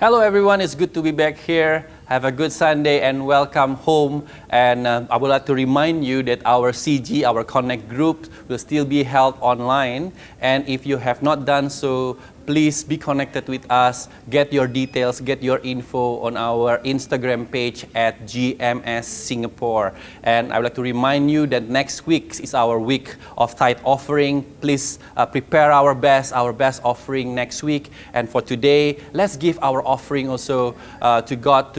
Hello everyone, it's good to be back here. Have a good Sunday and welcome home. And I would like to remind you that our CG, our Connect group, will still be held online. And if you have not done so, please be connected with us. Get your details, get your info on our Instagram page at GMS Singapore. And I would like to remind you that next week is our week of tithe offering. Please prepare our best offering next week. And for today, let's give our offering also to God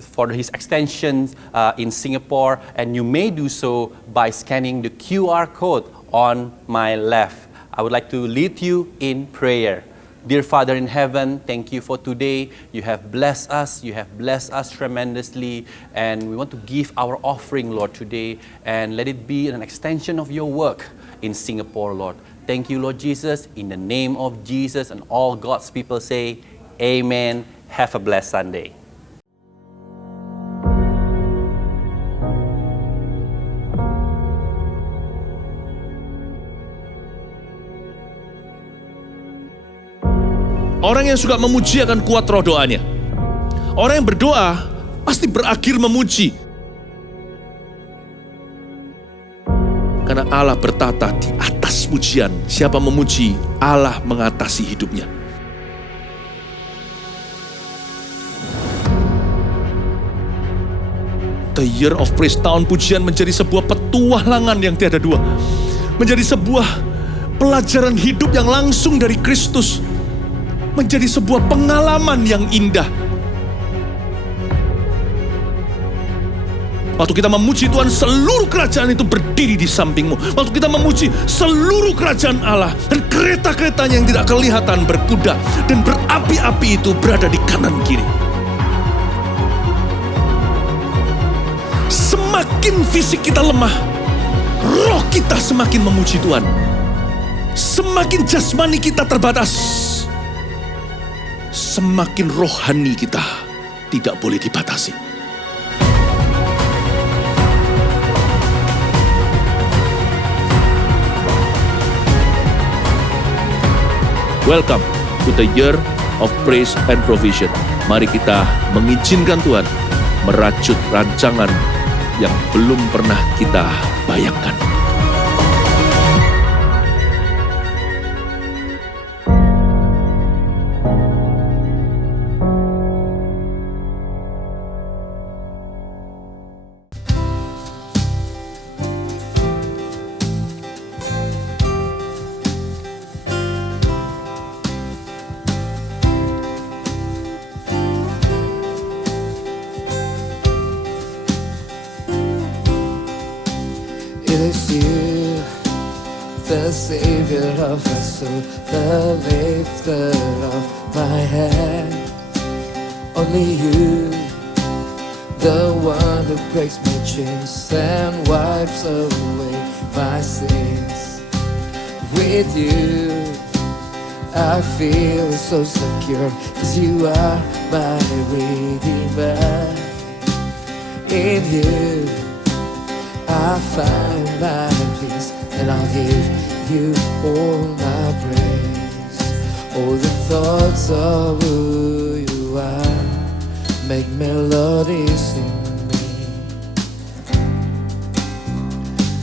for His extension in Singapore. And you may do so by scanning the QR code on my left. I would like to lead you in prayer. Dear Father in heaven, thank you for today. You have blessed us. You have blessed us tremendously. And we want to give our offering, Lord, today. And let it be an extension of your work in Singapore, Lord. Thank you, Lord Jesus. In the name of Jesus, and all God's people say, Amen. Have a blessed Sunday. Orang yang suka memuji akan kuat roh doanya. Orang yang berdoa pasti berakhir memuji. Karena Allah bertata di atas pujian. Siapa memuji, Allah mengatasi hidupnya. The Year of Praise, tahun pujian, menjadi sebuah petualangan yang tiada dua. Menjadi sebuah pelajaran hidup yang langsung dari Kristus. Menjadi sebuah pengalaman yang indah. Waktu kita memuji Tuhan, seluruh kerajaan itu berdiri di sampingmu. Waktu kita memuji, seluruh kerajaan Allah dan kereta-keretanya yang tidak kelihatan berkuda dan berapi-api itu berada di kanan kiri. Semakin fisik kita lemah, roh kita semakin memuji Tuhan. Semakin jasmani kita terbatas, semakin rohani kita tidak boleh dibatasi. Welcome to the Year of Praise and Provision. Mari kita mengizinkan Tuhan merajut rancangan yang belum pernah kita bayangkan. It is you, the Savior of my soul, the lifter of my head. Only you, the one who breaks my chains and wipes away my sins. With you, I feel so secure, 'cause you are my Redeemer. In you, I find my peace, and I'll give you all my praise. All the thoughts of who you are make melodies in me.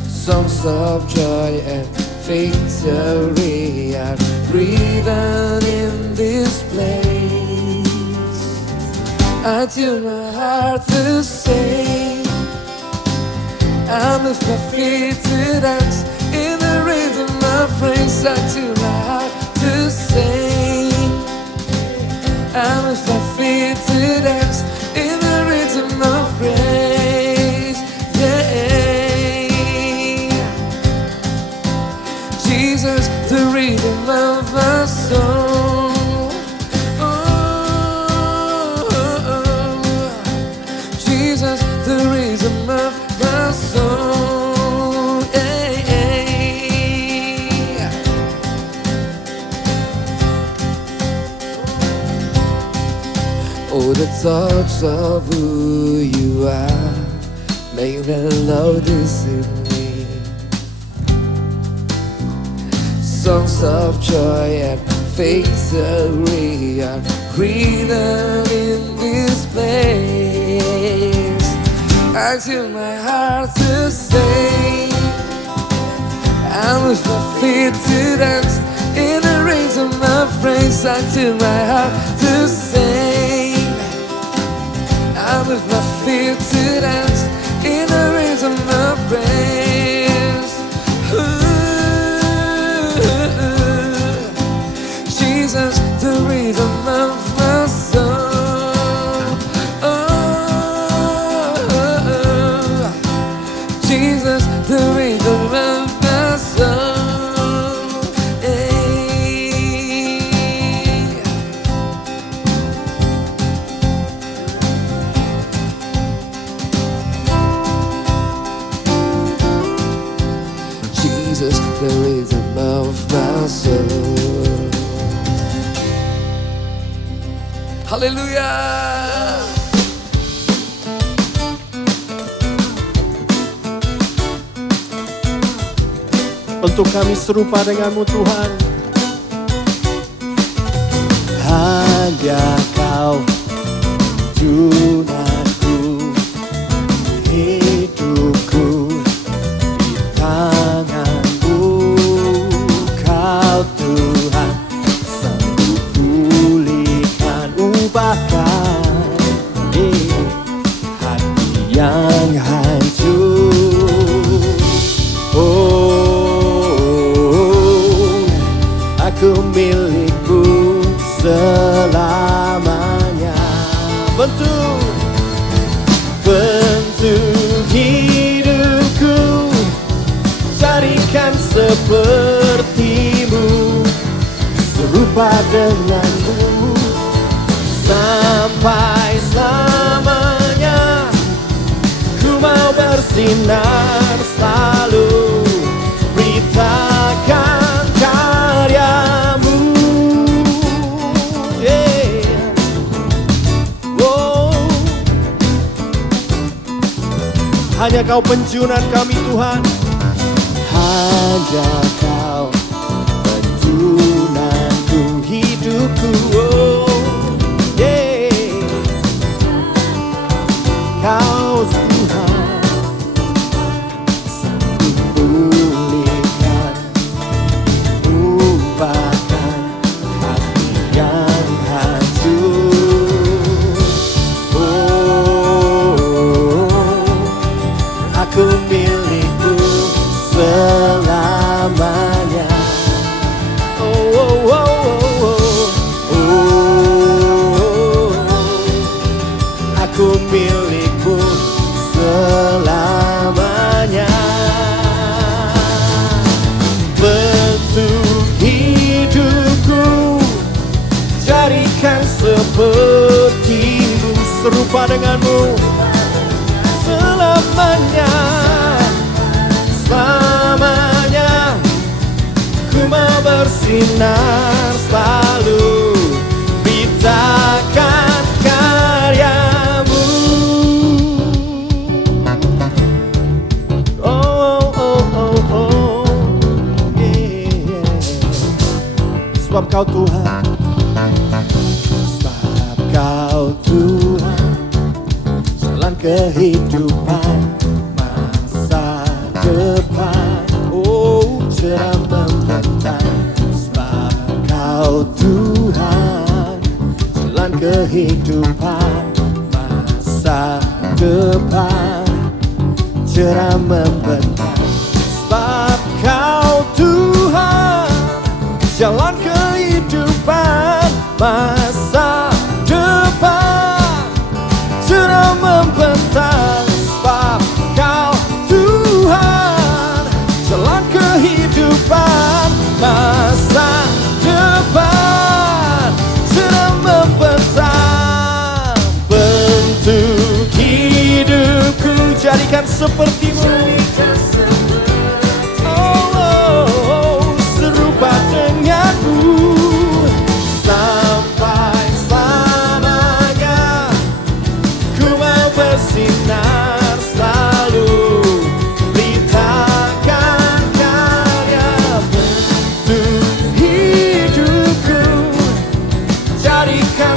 Songs of joy and victory are breathing in this place. I tune my heart to sing, I lift my feet to dance in the rhythm of praise. I tune my heart to sing, I lift my feet to dance in the rhythm of praise. Yeah, Jesus, the rhythm of my soul. Jesus, the rhythm of my soul. Oh, the thoughts of who you are make melodies in me. Songs of joy and victory are freedom in this place. I tune my heart to sing, I move my feet to dance in the rhythm of praise. I tune my heart to sing, I move my feet to dance in the rhythm of praise. Ooh, Jesus, the rhythm of my soul. Oh, Jesus, the rhythm of my soul. Hey. Jesus, the rhythm of my soul. Hallelujah. Untuk kami serupa denganmu Tuhan. Hanya Kau tunanku, hidupku di tangan-Mu. Kau Tuhan sanggup pulihkan, ubahkan hati yang hancur. Aku milikmu selamanya. Bentuk hidupku, jadikan sepertimu, serupa denganmu sampai selamanya. Ku mau bersinar selalu, beritakan karyamu. Hanya Kau penjunan kami Tuhan. Hanya Kau penjunanku, hidupku. Kau Tuhan sanggup pulihkan, ubahkan hati yang hancur. Aku milikmu selamanya. Aku milikmu selamanya. Bentuk hidupku, jadikan sepertimu, serupa denganmu selamanya. Selamanya ku mau bersinar selalu, beritakan karyamu. Sebab Kau Tuhan, sebab Kau Tuhan, jalan kehidupan masa depan. Oh, cerah membentang. Sebab Kau Tuhan, jalan kehidupan masa depan, cerah membentang. Sebab Kau Tuhan, jalan kehidupan masa depan, cerah membentang. Sebab Kau Tuhan, jalan kehidupan masa depan, cerah membentang. Bentuk hidupku, jadikan sepertimu. Serupa denganmu sampai selamanya. Ku mau bersinar selalu, beritakan karya. Bentuk hidupku, jadikan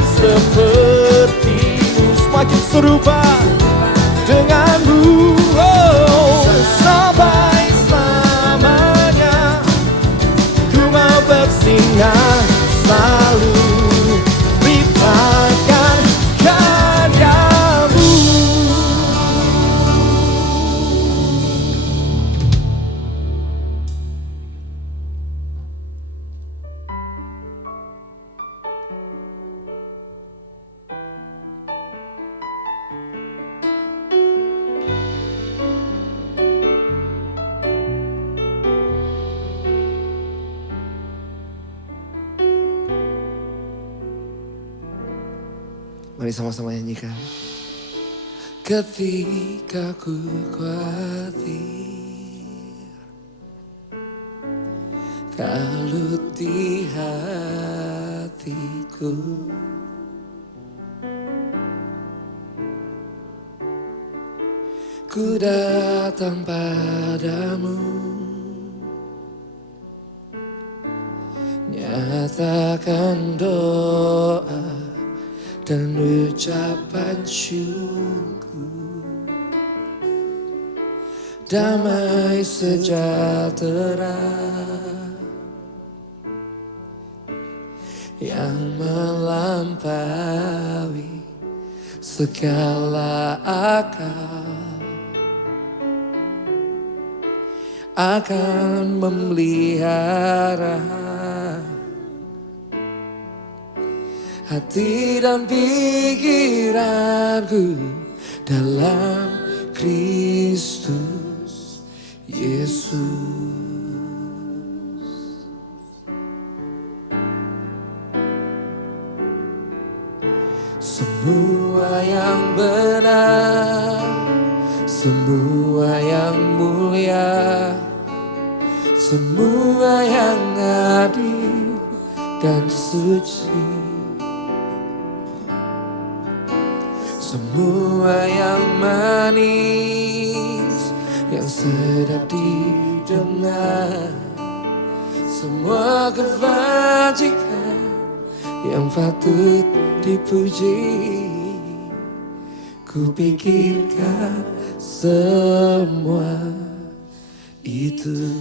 Mari sama-sama nyanyikan. Ketika ku khawatir, kalut di hatiku, ku datang padamu, nyatakan doa dan ucapan syukur. Damai sejahtera yang melampaui segala akal akan memelihara hati dan pikiranku dalam Kristus Yesus. Semua yang benar, semua yang mulia, semua yang adil dan suci, semua yang manis, yang sedap didengar, semua kebajikan yang patut dipuji, ku pikirkan semua itu.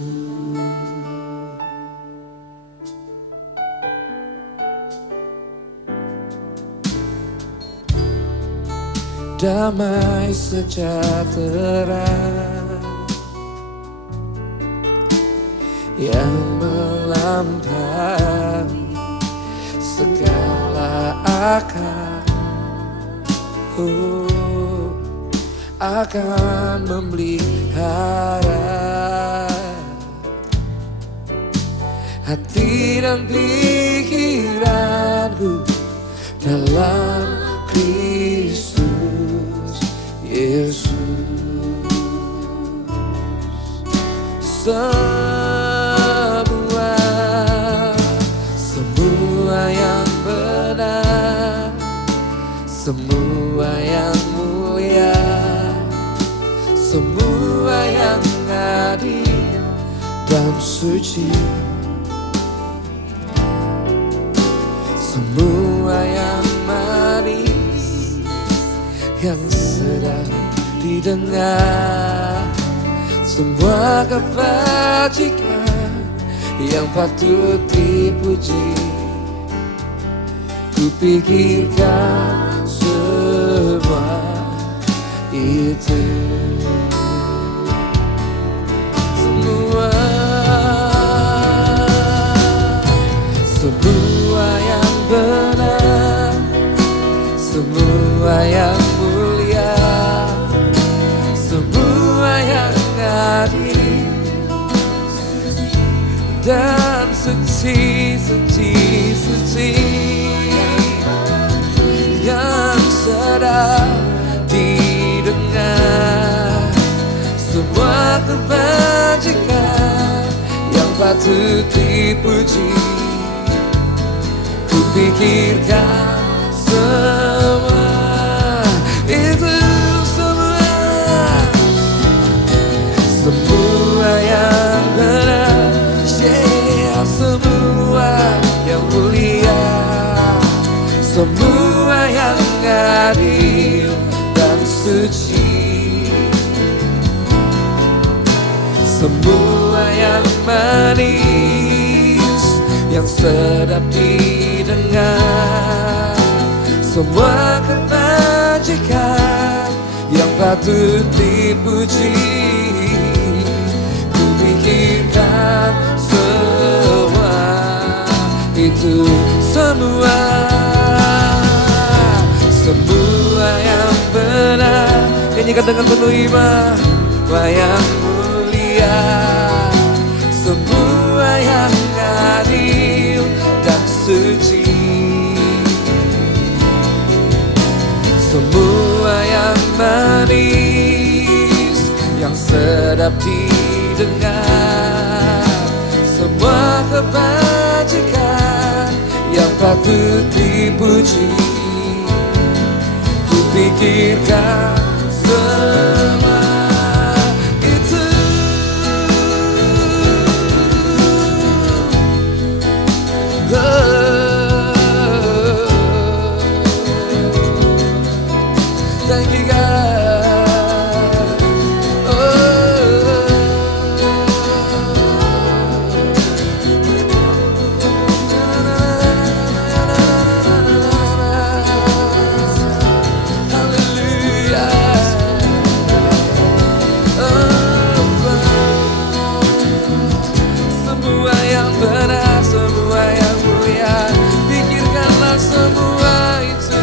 Damai sejahtera yang melampaui segala akal, akan memelihara hati dan pikiranku dalam Kristus Yesus. Semua yang benar, semua yang mulia, semua yang adil dan suci, semua yang manis, yang sedap didengar, semua kebajikan yang patut dipuji, ku pikirkan semua itu. Semua yang benar, semua yang mulia, semua yang adil dan suci, yang sedap didengar, semua kebajikan yang patut dipuji, ku pikirkan semua itu. Semua yang benar, semua yang mulia, semua yang adil dan suci, semua yang manis, yang sedap didengar, semua kebajikan yang patut dipuji, ku pikirkan semua itu. Semua yang benar, nyanyikan dengan penuh iman, semua yang mulia, semua yang adil dan suci, manis yang sedap didengar, semua kebajikan yang patut dipuji. Kupikirkan semua itu. Thank you God. Hallelujah. Semua yang benar, semua yang mulia, pikirkanlah semua itu.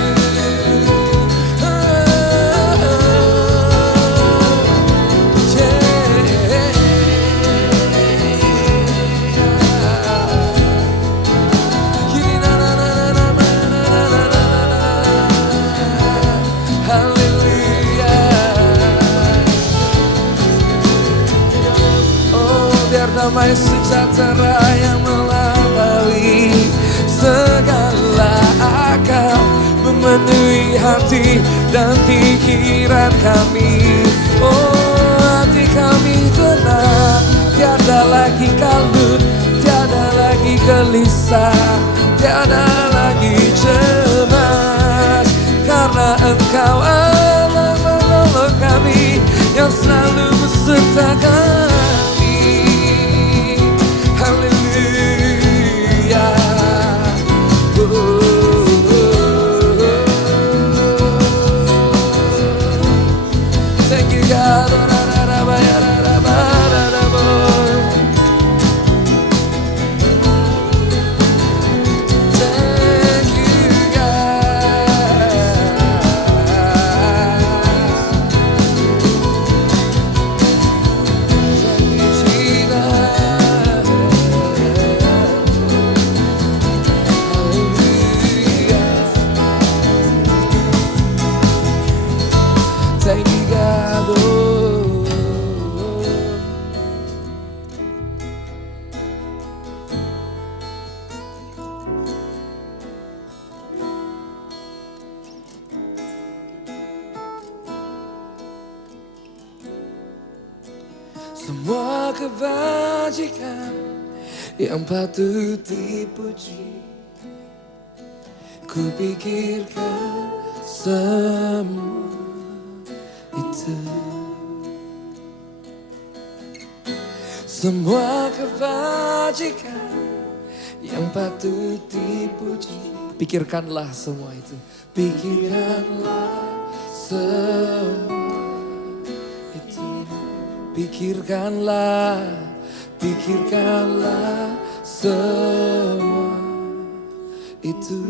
Damai sejahtera yang melampaui segala akal memenuhi hati dan pikiran kami. Oh, hati kami tenang, tiada lagi kalut, tiada lagi gelisah, tiada lagi cemas, karena Engkau Allah menolong kami yang selalu beserta kami. Thank you God. Thank you God. Thank you Jesus. Hallelujah. Thank you God. Semua kebajikan yang patut dipuji, kupikirkan semua itu. Semua kebajikan yang patut dipuji, pikirkanlah semua itu. Pikirkanlah semua itu. Pikirkanlah, pikirkanlah semua itu.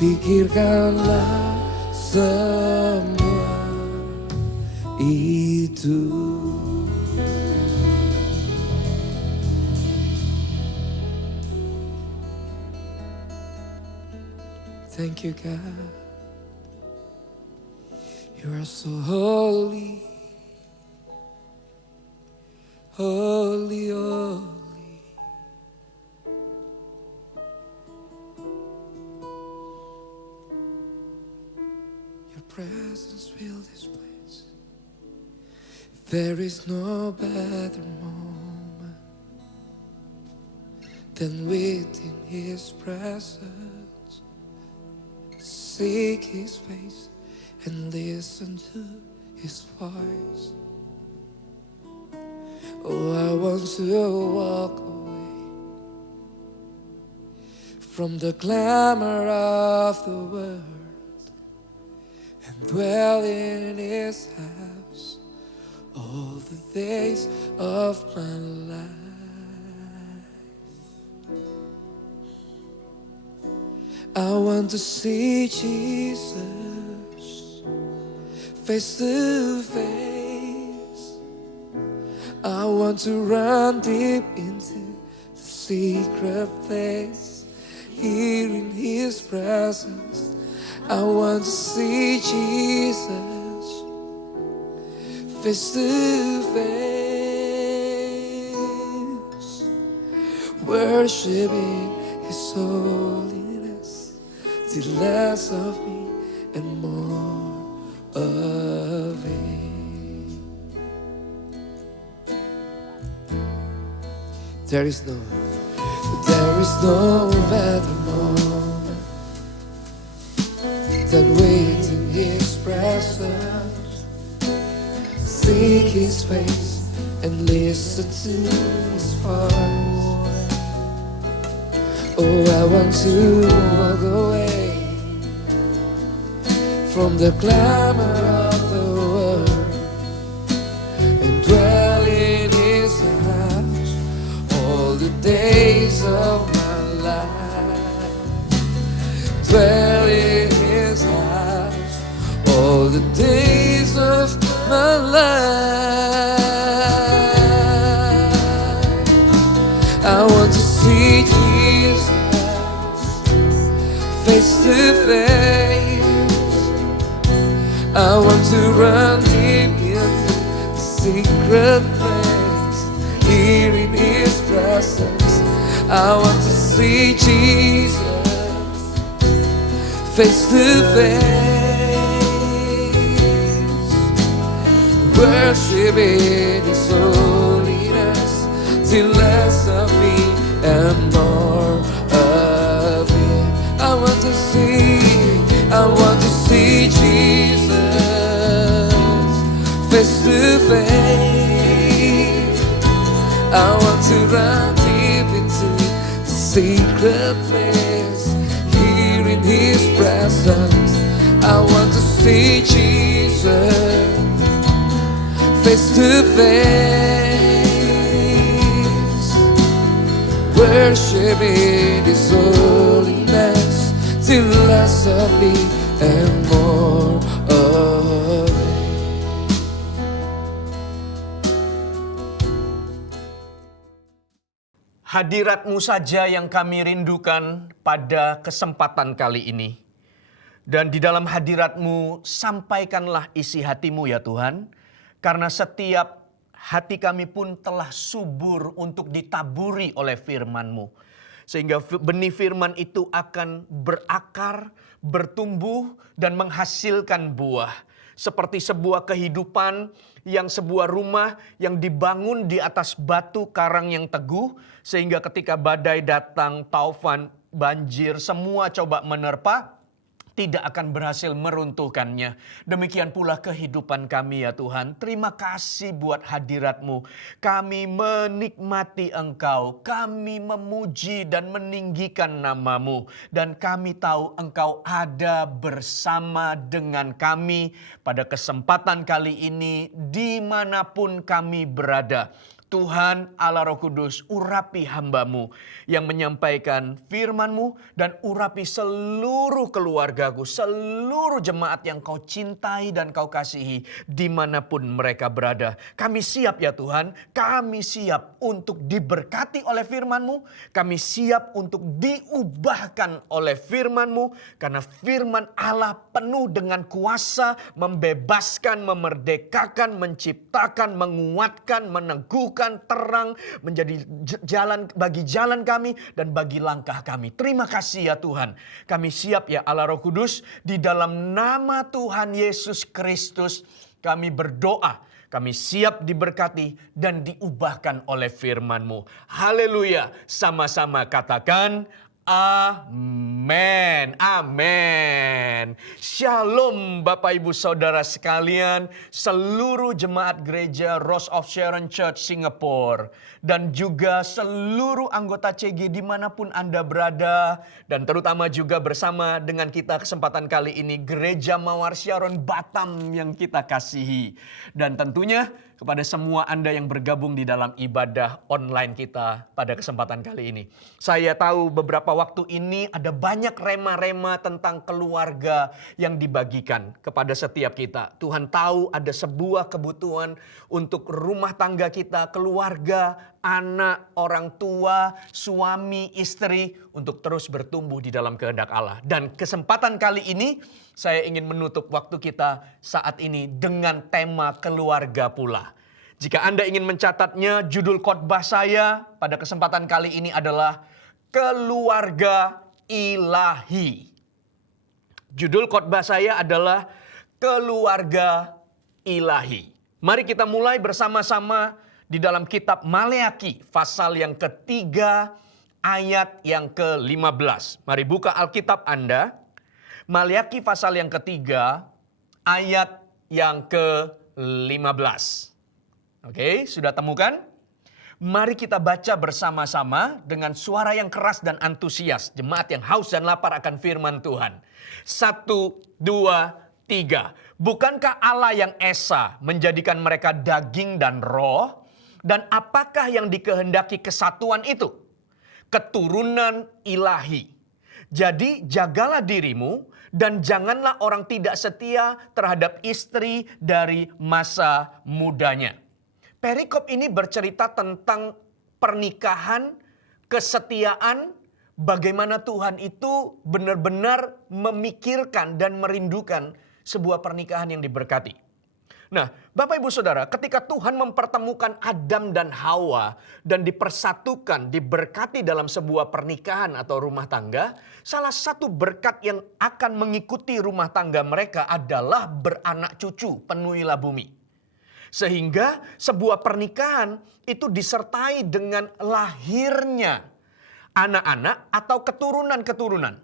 Pikirkanlah semua itu. Thank you God. You are so holy, holy, holy. Your presence fills this place. There is no better moment than within His presence. Seek His face and listen to His voice. Oh, I want to walk away from the glamour of the world and dwell in His house all the days of my life. I want to see Jesus face to face. I want to run deep into the secret place. Here in His presence, I want to see Jesus face to face, worshiping His holiness, till less of me and more of Him. There is no better moment than wait in His presence, seek His face and listen to His voice. Oh, I want to walk away from the clamor of the world and dwell in His house all the days of my life. Dwell in His house all the days of my life. I want to see Jesus face to face. I want to run deep into the secret place, here in His presence. I want to see Jesus face to face, worship in His holiness, till less of me and more of Him. I want to see Jesus face to face. I want to run deep into the secret place, here in His presence. I want to see Jesus face to face, worship in His holiness, till less of me and more of Him. Hadirat-Mu saja yang kami rindukan pada kesempatan kali ini. Dan di dalam hadirat-Mu sampaikanlah isi hati-Mu ya Tuhan. Karena setiap hati kami pun telah subur untuk ditaburi oleh firman-Mu. Sehingga benih firman itu akan berakar, bertumbuh, dan menghasilkan buah. Seperti sebuah kehidupan yang sebuah rumah yang dibangun di atas batu karang yang teguh. Sehingga ketika badai datang, taufan, banjir, semua coba menerpa, tidak akan berhasil meruntuhkannya. Demikian pula kehidupan kami ya Tuhan. Terima kasih buat hadirat-Mu. Kami menikmati Engkau. Kami memuji dan meninggikan nama-Mu. Dan kami tahu Engkau ada bersama dengan kami pada kesempatan kali ini dimanapun kami berada. Tuhan Allah Roh Kudus, urapi hamba-Mu yang menyampaikan firman-Mu dan urapi seluruh keluargaku, seluruh jemaat yang Kau cintai dan Kau kasihi dimanapun mereka berada. Kami siap ya Tuhan, kami siap untuk diberkati oleh firman-Mu, kami siap untuk diubahkan oleh firman-Mu, karena firman Allah penuh dengan kuasa, membebaskan, memerdekakan, menciptakan, menguatkan, meneguhkan, terang, menjadi jalan bagi jalan kami dan bagi langkah kami. Terima kasih ya Tuhan. Kami siap ya Allah Roh Kudus, di dalam nama Tuhan Yesus Kristus kami berdoa. Kami siap diberkati dan diubahkan oleh firman-Mu. Haleluya. Sama-sama katakan amin. Amin. Shalom Bapak Ibu Saudara sekalian, seluruh jemaat gereja Rose of Sharon Church Singapore, dan juga seluruh anggota CG dimanapun Anda berada, dan terutama juga bersama dengan kita kesempatan kali ini Gereja Mawar Sharon Batam yang kita kasihi. Dan tentunya kepada semua Anda yang bergabung di dalam ibadah online kita pada kesempatan kali ini. Saya tahu beberapa waktu ini ada banyak rema-rema tentang keluarga yang dibagikan kepada setiap kita. Tuhan tahu ada sebuah kebutuhan untuk rumah tangga kita, keluarga, anak, orang tua, suami, istri untuk terus bertumbuh di dalam kehendak Allah. Dan kesempatan kali ini saya ingin menutup waktu kita saat ini dengan tema keluarga pula. Jika Anda ingin mencatatnya, judul khotbah saya pada kesempatan kali ini adalah keluarga ilahi. Judul khotbah saya adalah keluarga ilahi. Mari kita mulai bersama-sama di dalam kitab Maleakhi pasal yang ketiga ayat yang ke-15. Mari buka Alkitab Anda. Maleakhi pasal yang ketiga ayat yang ke-15. Oke, sudah temukan? Mari kita baca bersama-sama dengan suara yang keras dan antusias. Jemaat yang haus dan lapar akan firman Tuhan. 1, 2, 3. Bukankah Allah yang esa menjadikan mereka daging dan roh? Dan apakah yang dikehendaki kesatuan itu? Keturunan ilahi. Jadi jagalah dirimu dan janganlah orang tidak setia terhadap istri dari masa mudanya. Perikop ini bercerita tentang pernikahan, kesetiaan, bagaimana Tuhan itu benar-benar memikirkan dan merindukan sebuah pernikahan yang diberkati. Nah, Bapak Ibu Saudara, ketika Tuhan mempertemukan Adam dan Hawa dan dipersatukan, diberkati dalam sebuah pernikahan atau rumah tangga, salah satu berkat yang akan mengikuti rumah tangga mereka adalah beranak cucu, penuhilah bumi. Sehingga sebuah pernikahan itu disertai dengan lahirnya anak-anak atau keturunan-keturunan.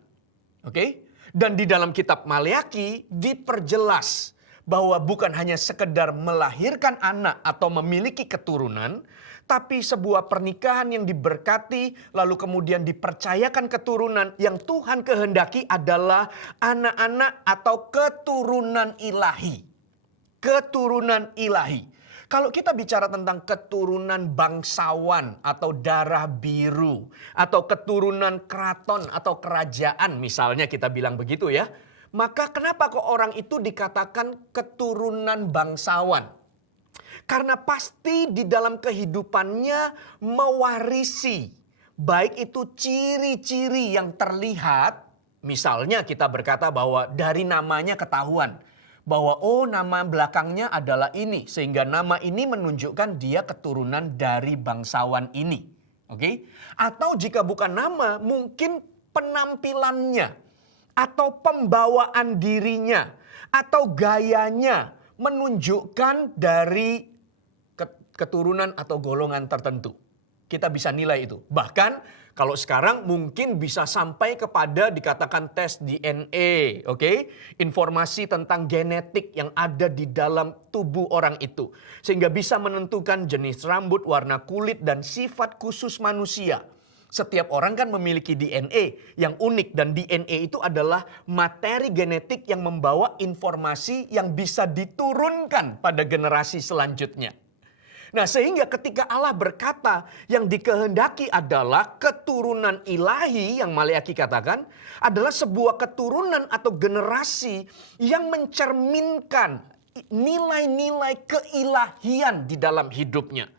Oke? Dan di dalam kitab Maleakhi diperjelas bahwa bukan hanya sekedar melahirkan anak atau memiliki keturunan, tapi sebuah pernikahan yang diberkati lalu kemudian dipercayakan keturunan yang Tuhan kehendaki adalah anak-anak atau keturunan ilahi. Keturunan ilahi. Kalau kita bicara tentang keturunan bangsawan atau darah biru atau keturunan keraton atau kerajaan misalnya kita bilang begitu ya. Maka kenapa kok orang itu dikatakan keturunan bangsawan? Karena pasti di dalam kehidupannya mewarisi baik itu ciri-ciri yang terlihat. Misalnya kita berkata bahwa dari namanya ketahuan bahwa nama belakangnya adalah ini. Sehingga nama ini menunjukkan dia keturunan dari bangsawan ini. Oke? Atau jika bukan nama, mungkin penampilannya. Atau pembawaan dirinya. Atau gayanya menunjukkan dari keturunan atau golongan tertentu. Kita bisa nilai itu. Bahkan kalau sekarang mungkin bisa sampai kepada dikatakan tes DNA, oke? Informasi tentang genetik yang ada di dalam tubuh orang itu. Sehingga bisa menentukan jenis rambut, warna kulit, dan sifat khusus manusia. Setiap orang kan memiliki DNA yang unik dan DNA itu adalah materi genetik yang membawa informasi yang bisa diturunkan pada generasi selanjutnya. Nah, sehingga ketika Allah berkata yang dikehendaki adalah keturunan ilahi yang Maleakhi katakan adalah sebuah keturunan atau generasi yang mencerminkan nilai-nilai keilahian di dalam hidupnya.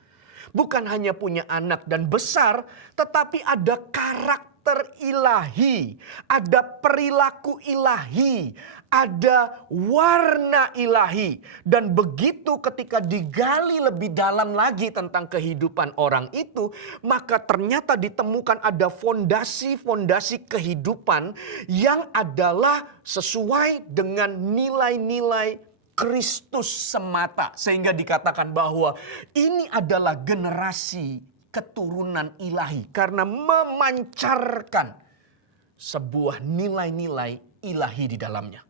Bukan hanya punya anak dan besar, tetapi ada karakter ilahi, ada perilaku ilahi, ada warna ilahi. Dan begitu ketika digali lebih dalam lagi tentang kehidupan orang itu, maka ternyata ditemukan ada fondasi-fondasi kehidupan yang adalah sesuai dengan nilai-nilai Kristus semata. Sehingga dikatakan bahwa ini adalah generasi keturunan ilahi. Karena memancarkan sebuah nilai-nilai ilahi di dalamnya.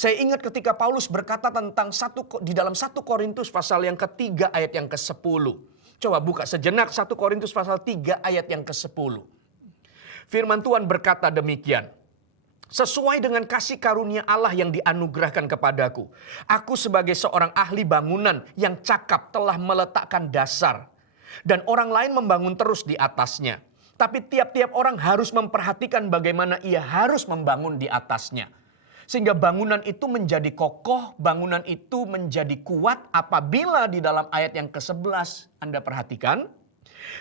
Saya ingat ketika Paulus berkata tentang di dalam 1 Korintus pasal yang ketiga ayat yang ke-10. Coba buka sejenak 1 Korintus pasal 3 ayat yang ke-10. Firman Tuhan berkata demikian. Sesuai dengan kasih karunia Allah yang dianugerahkan kepadaku. Aku sebagai seorang ahli bangunan yang cakap telah meletakkan dasar. Dan orang lain membangun terus di atasnya. Tapi tiap-tiap orang harus memperhatikan bagaimana ia harus membangun di atasnya. Sehingga bangunan itu menjadi kokoh, bangunan itu menjadi kuat apabila di dalam ayat yang ke-11 Anda perhatikan.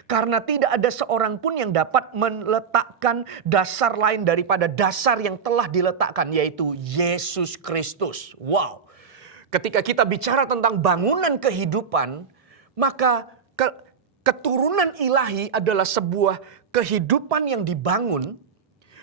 Karena tidak ada seorang pun yang dapat meletakkan dasar lain daripada dasar yang telah diletakkan, yaitu Yesus Kristus. Wow. Ketika kita bicara tentang bangunan kehidupan, maka keturunan ilahi adalah sebuah kehidupan yang dibangun,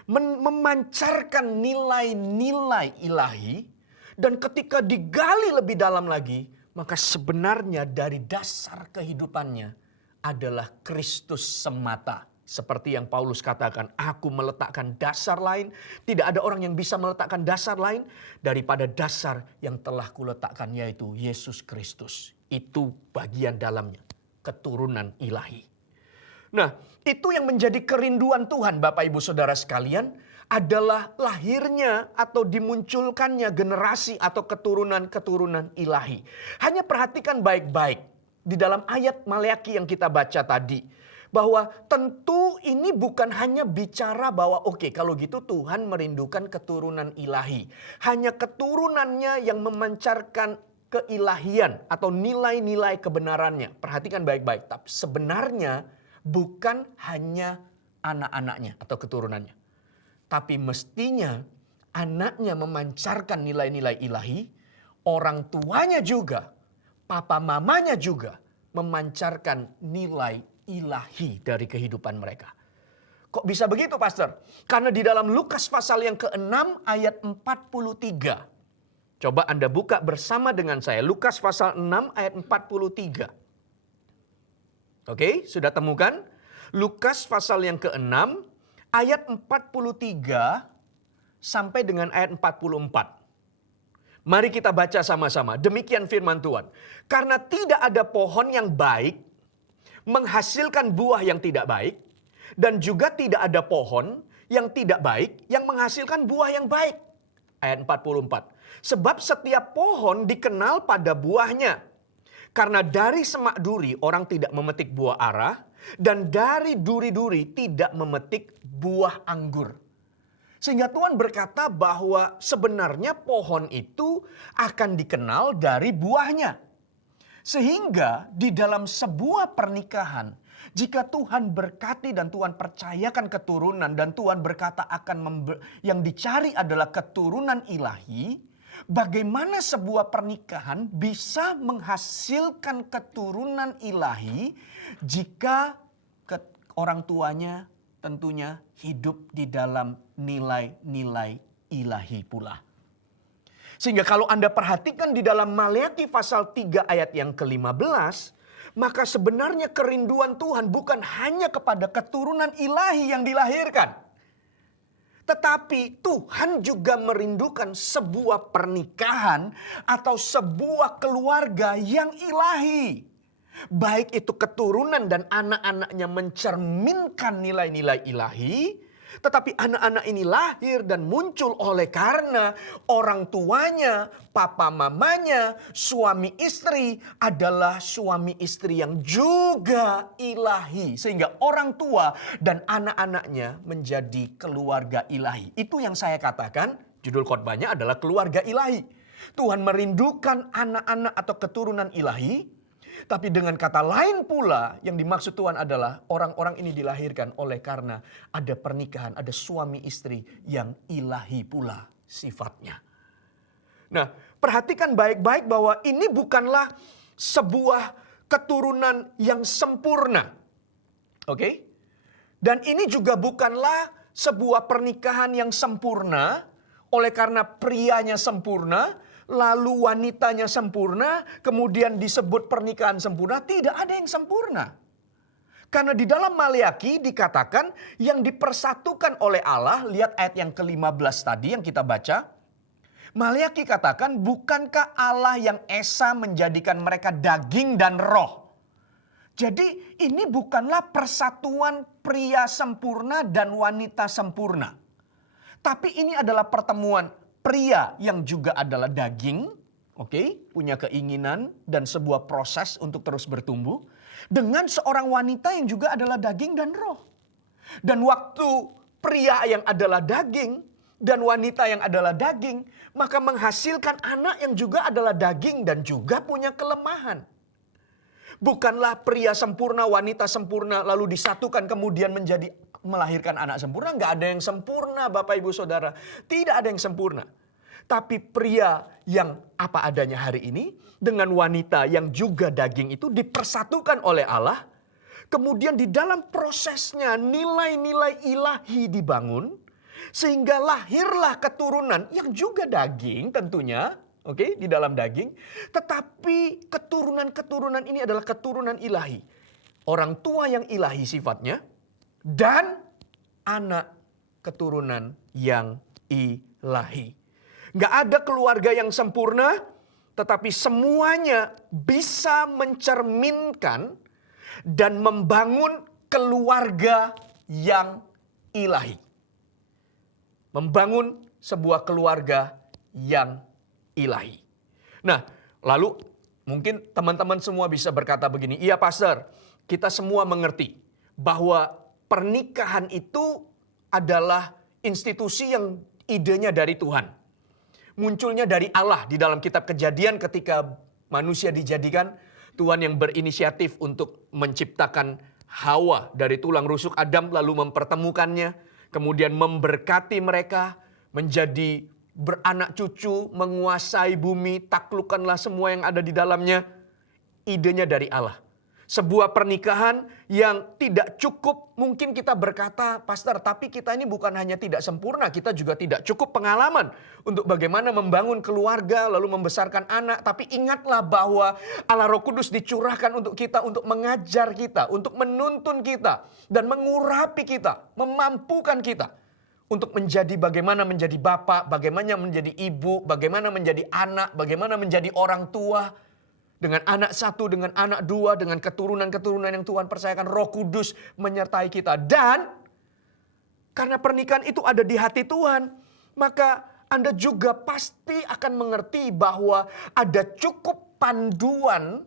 memancarkan nilai-nilai ilahi. Dan ketika digali lebih dalam lagi, maka sebenarnya dari dasar kehidupannya adalah Kristus semata. Seperti yang Paulus katakan, aku meletakkan dasar lain. Tidak ada orang yang bisa meletakkan dasar lain daripada dasar yang telah kuletakkan, yaitu Yesus Kristus. Itu bagian dalamnya, keturunan ilahi. Nah, itu yang menjadi kerinduan Tuhan, Bapak Ibu Saudara sekalian, adalah lahirnya atau dimunculkannya generasi atau keturunan-keturunan ilahi. Hanya perhatikan baik-baik di dalam ayat Maleaki yang kita baca tadi, bahwa tentu ini bukan hanya bicara bahwa oke, kalau gitu Tuhan merindukan keturunan ilahi. Hanya keturunannya yang memancarkan keilahian atau nilai-nilai kebenarannya. Perhatikan baik-baik. Tapi sebenarnya bukan hanya anak-anaknya atau keturunannya. Tapi mestinya anaknya memancarkan nilai-nilai ilahi. Orang tuanya juga, papa mamanya juga memancarkan nilai ilahi dari kehidupan mereka. Kok bisa begitu, Pastor? Karena di dalam Lukas pasal yang ke-6 ayat 43. Coba Anda buka bersama dengan saya. Lukas pasal 6 ayat 43. Oke, sudah temukan? Lukas pasal yang ke-6 ayat 43 sampai dengan ayat 44. Mari kita baca sama-sama. Demikian firman Tuhan. Karena tidak ada pohon yang baik menghasilkan buah yang tidak baik, dan juga tidak ada pohon yang tidak baik yang menghasilkan buah yang baik. Ayat 44. Sebab setiap pohon dikenal pada buahnya. Karena dari semak duri orang tidak memetik buah ara, dan dari duri-duri tidak memetik buah anggur. Sehingga Tuhan berkata bahwa sebenarnya pohon itu akan dikenal dari buahnya. Sehingga di dalam sebuah pernikahan, jika Tuhan berkati dan Tuhan percayakan keturunan dan Tuhan berkata akan yang dicari adalah keturunan ilahi, bagaimana sebuah pernikahan bisa menghasilkan keturunan ilahi jika orang tuanya tentunya hidup di dalam nilai-nilai ilahi pula. Sehingga kalau Anda perhatikan di dalam Maleaki pasal 3 ayat yang ke-15, maka sebenarnya kerinduan Tuhan bukan hanya kepada keturunan ilahi yang dilahirkan. Tetapi Tuhan juga merindukan sebuah pernikahan atau sebuah keluarga yang ilahi. Baik itu keturunan dan anak-anaknya mencerminkan nilai-nilai ilahi, tetapi anak-anak ini lahir dan muncul oleh karena orang tuanya, papa mamanya, suami istri adalah suami istri yang juga ilahi. Sehingga orang tua dan anak-anaknya menjadi keluarga ilahi. Itu yang saya katakan, judul khotbahnya adalah keluarga ilahi. Tuhan merindukan anak-anak atau keturunan ilahi. Tapi dengan kata lain pula yang dimaksud Tuhan adalah orang-orang ini dilahirkan oleh karena ada pernikahan, ada suami istri yang ilahi pula sifatnya. Nah, perhatikan baik-baik bahwa ini bukanlah sebuah keturunan yang sempurna. Oke? Dan ini juga bukanlah sebuah pernikahan yang sempurna oleh karena prianya sempurna, lalu wanitanya sempurna, kemudian disebut pernikahan sempurna. Tidak ada yang sempurna. Karena di dalam Maleaki dikatakan yang dipersatukan oleh Allah, lihat ayat yang ke-15 tadi yang kita baca. Maleaki katakan, bukankah Allah yang esa menjadikan mereka daging dan roh? Jadi ini bukanlah persatuan pria sempurna dan wanita sempurna. Tapi ini adalah pertemuan pria yang juga adalah daging, punya keinginan dan sebuah proses untuk terus bertumbuh, dengan seorang wanita yang juga adalah daging dan roh. Dan waktu pria yang adalah daging dan wanita yang adalah daging, maka menghasilkan anak yang juga adalah daging dan juga punya kelemahan. Bukanlah pria sempurna, wanita sempurna, lalu disatukan kemudian menjadi melahirkan anak sempurna. Nggak ada yang sempurna, Bapak Ibu Saudara. Tidak ada yang sempurna. Tapi pria yang apa adanya hari ini dengan wanita yang juga daging itu dipersatukan oleh Allah. Kemudian di dalam prosesnya nilai-nilai ilahi dibangun. Sehingga lahirlah keturunan yang juga daging tentunya. Oke, di dalam daging. Tetapi keturunan-keturunan ini adalah keturunan ilahi. Orang tua yang ilahi sifatnya. Dan anak keturunan yang ilahi. Gak ada keluarga yang sempurna. Tetapi semuanya bisa mencerminkan dan membangun keluarga yang ilahi. Membangun sebuah keluarga yang ilahi. Nah, lalu mungkin teman-teman semua bisa berkata begini, iya pastor, kita semua mengerti bahwa pernikahan itu adalah institusi yang idenya dari Tuhan. Munculnya dari Allah di dalam kitab Kejadian ketika manusia dijadikan, Tuhan yang berinisiatif untuk menciptakan Hawa dari tulang rusuk Adam lalu mempertemukannya. Kemudian memberkati mereka menjadi beranak cucu, menguasai bumi, taklukkanlah semua yang ada di dalamnya. Idenya dari Allah. Sebuah pernikahan yang tidak cukup, mungkin kita berkata, pastor, tapi kita ini bukan hanya tidak sempurna, kita juga tidak cukup pengalaman untuk bagaimana membangun keluarga, lalu membesarkan anak. Tapi ingatlah bahwa Allah Roh Kudus dicurahkan untuk kita, untuk mengajar kita, untuk menuntun kita, dan mengurapi kita, memampukan kita untuk menjadi bagaimana menjadi bapak, bagaimana menjadi ibu, bagaimana menjadi anak, bagaimana menjadi orang tua. Dengan anak satu, dengan anak dua, dengan keturunan-keturunan yang Tuhan percayakan, Roh Kudus menyertai kita. Dan karena pernikahan itu ada di hati Tuhan, maka Anda juga pasti akan mengerti bahwa ada cukup panduan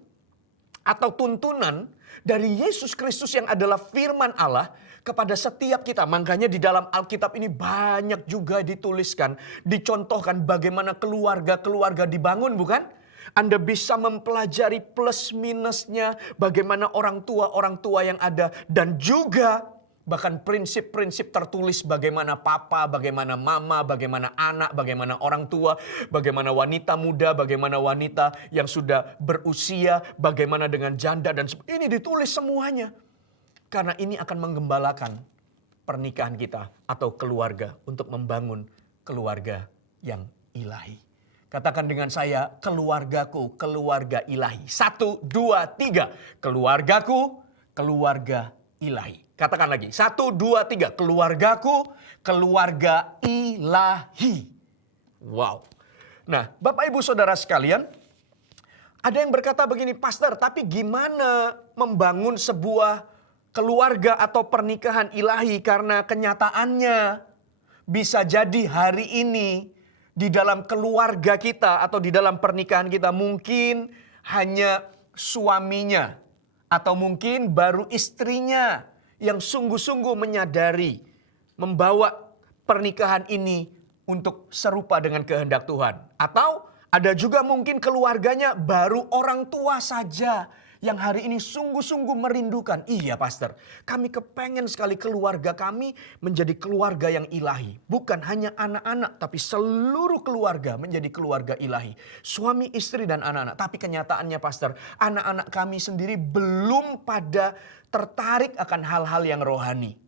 atau tuntunan dari Yesus Kristus yang adalah firman Allah kepada setiap kita. Makanya di dalam Alkitab ini banyak juga dituliskan, dicontohkan bagaimana keluarga-keluarga dibangun, bukan? Anda bisa mempelajari plus minusnya, bagaimana orang tua yang ada, dan juga bahkan prinsip-prinsip tertulis bagaimana papa, bagaimana mama, bagaimana anak, bagaimana orang tua, bagaimana wanita muda, bagaimana wanita yang sudah berusia, bagaimana dengan janda, dan ini ditulis semuanya. Karena ini akan menggembalakan pernikahan kita atau keluarga untuk membangun keluarga yang ilahi. Katakan dengan saya, keluargaku, keluarga ilahi. 1, 2, 3. Keluargaku, keluarga ilahi. Katakan lagi, 1, 2, 3. Keluargaku, keluarga ilahi. Wow. Nah, Bapak Ibu Saudara sekalian, ada yang berkata begini, pastor, tapi gimana membangun sebuah keluarga atau pernikahan ilahi? Karena kenyataannya bisa jadi hari ini, di dalam keluarga kita atau di dalam pernikahan kita mungkin hanya suaminya atau mungkin baru istrinya yang sungguh-sungguh menyadari membawa pernikahan ini untuk serupa dengan kehendak Tuhan. Atau ada juga mungkin keluarganya baru orang tua saja yang hari ini sungguh-sungguh merindukan. Iya pastor, kami kepengen sekali keluarga kami menjadi keluarga yang ilahi. Bukan hanya anak-anak, tapi seluruh keluarga menjadi keluarga ilahi. Suami, istri, dan anak-anak. Tapi kenyataannya pastor, anak-anak kami sendiri belum pada tertarik akan hal-hal yang rohani.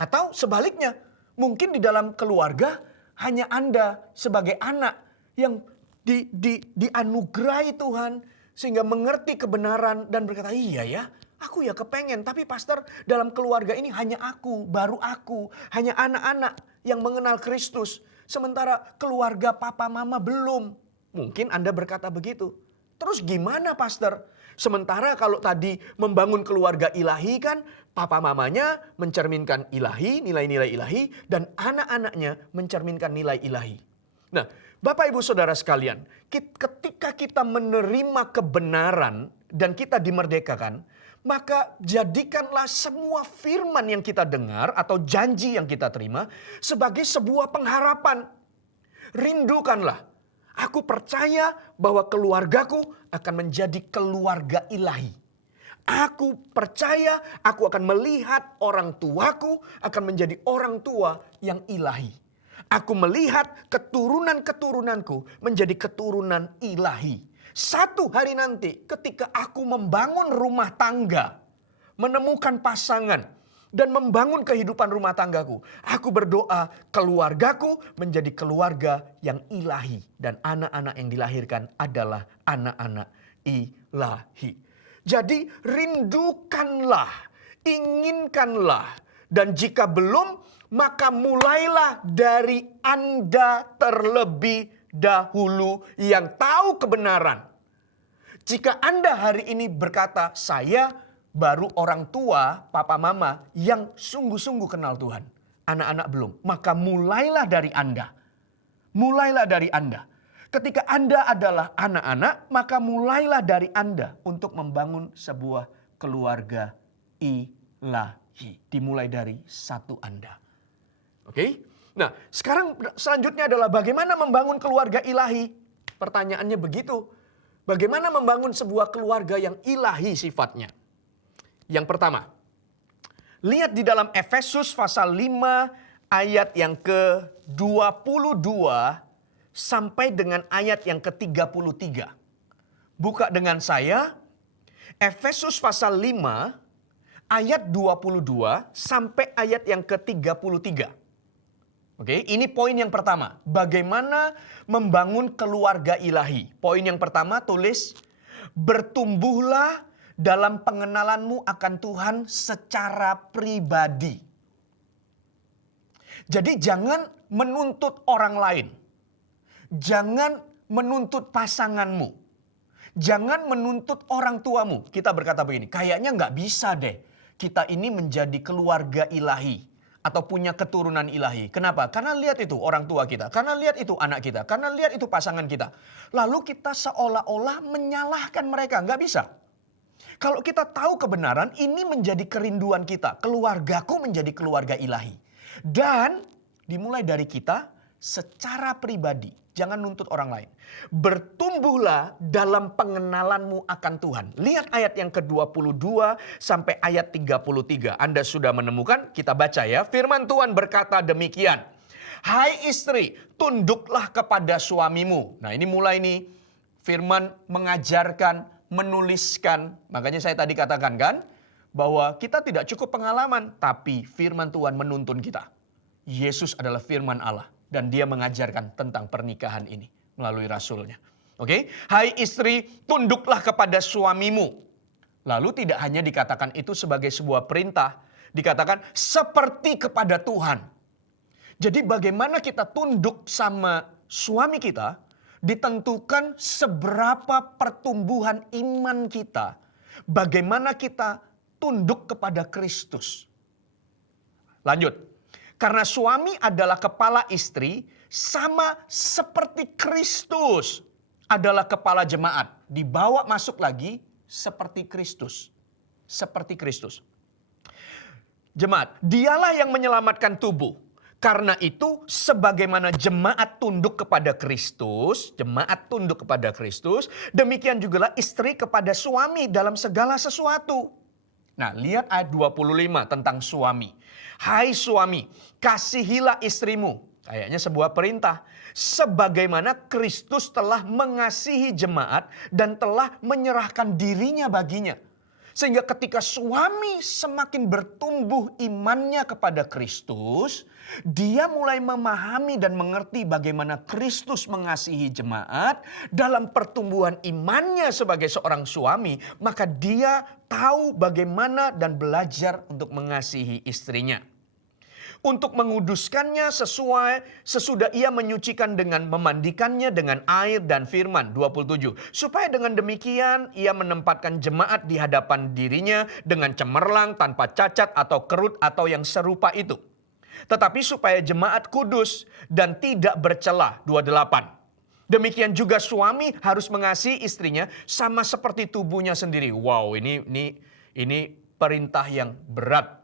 Atau sebaliknya, mungkin di dalam keluarga hanya Anda sebagai anak yang dianugerahi Tuhan, sehingga mengerti kebenaran dan berkata, iya ya, aku ya kepengen. Tapi pastor, dalam keluarga ini hanya aku, baru aku. Hanya anak-anak yang mengenal Kristus. Sementara keluarga papa mama belum. Mungkin Anda berkata begitu. Terus gimana pastor? Sementara kalau tadi membangun keluarga ilahi kan, papa mamanya mencerminkan ilahi, nilai-nilai ilahi. Dan anak-anaknya mencerminkan nilai ilahi. Nah, Bapak Ibu Saudara sekalian, ketika kita menerima kebenaran dan kita dimerdekakan, maka jadikanlah semua firman yang kita dengar atau janji yang kita terima sebagai sebuah pengharapan. Rindukanlah. Aku percaya bahwa keluargaku akan menjadi keluarga ilahi. Aku percaya aku akan melihat orang tuaku akan menjadi orang tua yang ilahi. Aku melihat keturunan-keturunanku menjadi keturunan ilahi. Satu hari nanti ketika aku membangun rumah tangga, menemukan pasangan, dan membangun kehidupan rumah tanggaku, aku berdoa keluargaku menjadi keluarga yang ilahi. Dan anak-anak yang dilahirkan adalah anak-anak ilahi. Jadi rindukanlah, inginkanlah, dan jika belum, maka mulailah dari Anda terlebih dahulu yang tahu kebenaran. Jika Anda hari ini berkata, saya baru orang tua, papa mama yang sungguh-sungguh kenal Tuhan. Anak-anak belum. Maka mulailah dari Anda. Mulailah dari Anda. Ketika Anda adalah anak-anak, maka mulailah dari Anda untuk membangun sebuah keluarga ilahi. Dimulai dari satu Anda. Oke? Nah, sekarang selanjutnya adalah bagaimana membangun keluarga ilahi. Pertanyaannya begitu. Bagaimana membangun sebuah keluarga yang ilahi sifatnya? Yang pertama, lihat di dalam Efesus pasal 5 ayat yang ke-22 sampai dengan ayat yang ke-33. Buka dengan saya, Efesus pasal 5 ayat 22 sampai ayat yang ke-33. Oke, ini poin yang pertama. Bagaimana membangun keluarga ilahi? Poin yang pertama tulis, bertumbuhlah dalam pengenalanmu akan Tuhan secara pribadi. Jadi jangan menuntut orang lain. Jangan menuntut pasanganmu. Jangan menuntut orang tuamu. Kita berkata begini, kayaknya nggak bisa deh kita ini menjadi keluarga ilahi. Atau punya keturunan ilahi. Kenapa? Karena lihat itu orang tua kita. Karena lihat itu anak kita. Karena lihat itu pasangan kita. Lalu kita seolah-olah menyalahkan mereka. Nggak bisa. Kalau kita tahu kebenaran, ini menjadi kerinduan kita. Keluargaku menjadi keluarga ilahi. Dan dimulai dari kita secara pribadi. Jangan nuntut orang lain. Bertumbuhlah dalam pengenalanmu akan Tuhan. Lihat ayat yang ke-22 sampai ayat 33. Anda sudah menemukan? Kita baca ya. Firman Tuhan berkata demikian. Hai istri, tunduklah kepada suamimu. Nah ini mulai nih. Firman mengajarkan, menuliskan. Makanya saya tadi katakan kan. Bahwa kita tidak cukup pengalaman. Tapi firman Tuhan menuntun kita. Yesus adalah firman Allah. Dan dia mengajarkan tentang pernikahan ini melalui rasulnya. Oke, hai istri, tunduklah kepada suamimu. Lalu tidak hanya dikatakan itu sebagai sebuah perintah. Dikatakan seperti kepada Tuhan. Jadi bagaimana kita tunduk sama suami kita ditentukan seberapa pertumbuhan iman kita. Bagaimana kita tunduk kepada Kristus. Lanjut. Karena suami adalah kepala istri, sama seperti Kristus adalah kepala jemaat. Dibawa masuk lagi seperti Kristus. Seperti Kristus. Jemaat, dialah yang menyelamatkan tubuh. Karena itu, sebagaimana jemaat tunduk kepada Kristus, demikian juga istri kepada suami dalam segala sesuatu. Nah, lihat ayat 25 tentang suami. Hai suami, kasihilah istrimu. Kayaknya sebuah perintah. Sebagaimana Kristus telah mengasihi jemaat dan telah menyerahkan dirinya baginya. Sehingga ketika suami semakin bertumbuh imannya kepada Kristus, dia mulai memahami dan mengerti bagaimana Kristus mengasihi jemaat. Dalam pertumbuhan imannya sebagai seorang suami, maka dia tahu bagaimana dan belajar untuk mengasihi istrinya. Untuk menguduskannya sesudah ia menyucikan dengan memandikannya dengan air dan firman. 27. Supaya dengan demikian ia menempatkan jemaat di hadapan dirinya dengan cemerlang, tanpa cacat atau kerut atau yang serupa itu. Tetapi supaya jemaat kudus dan tidak bercela. 28. Demikian juga suami harus mengasihi istrinya sama seperti tubuhnya sendiri. Wow, ini Ini perintah yang berat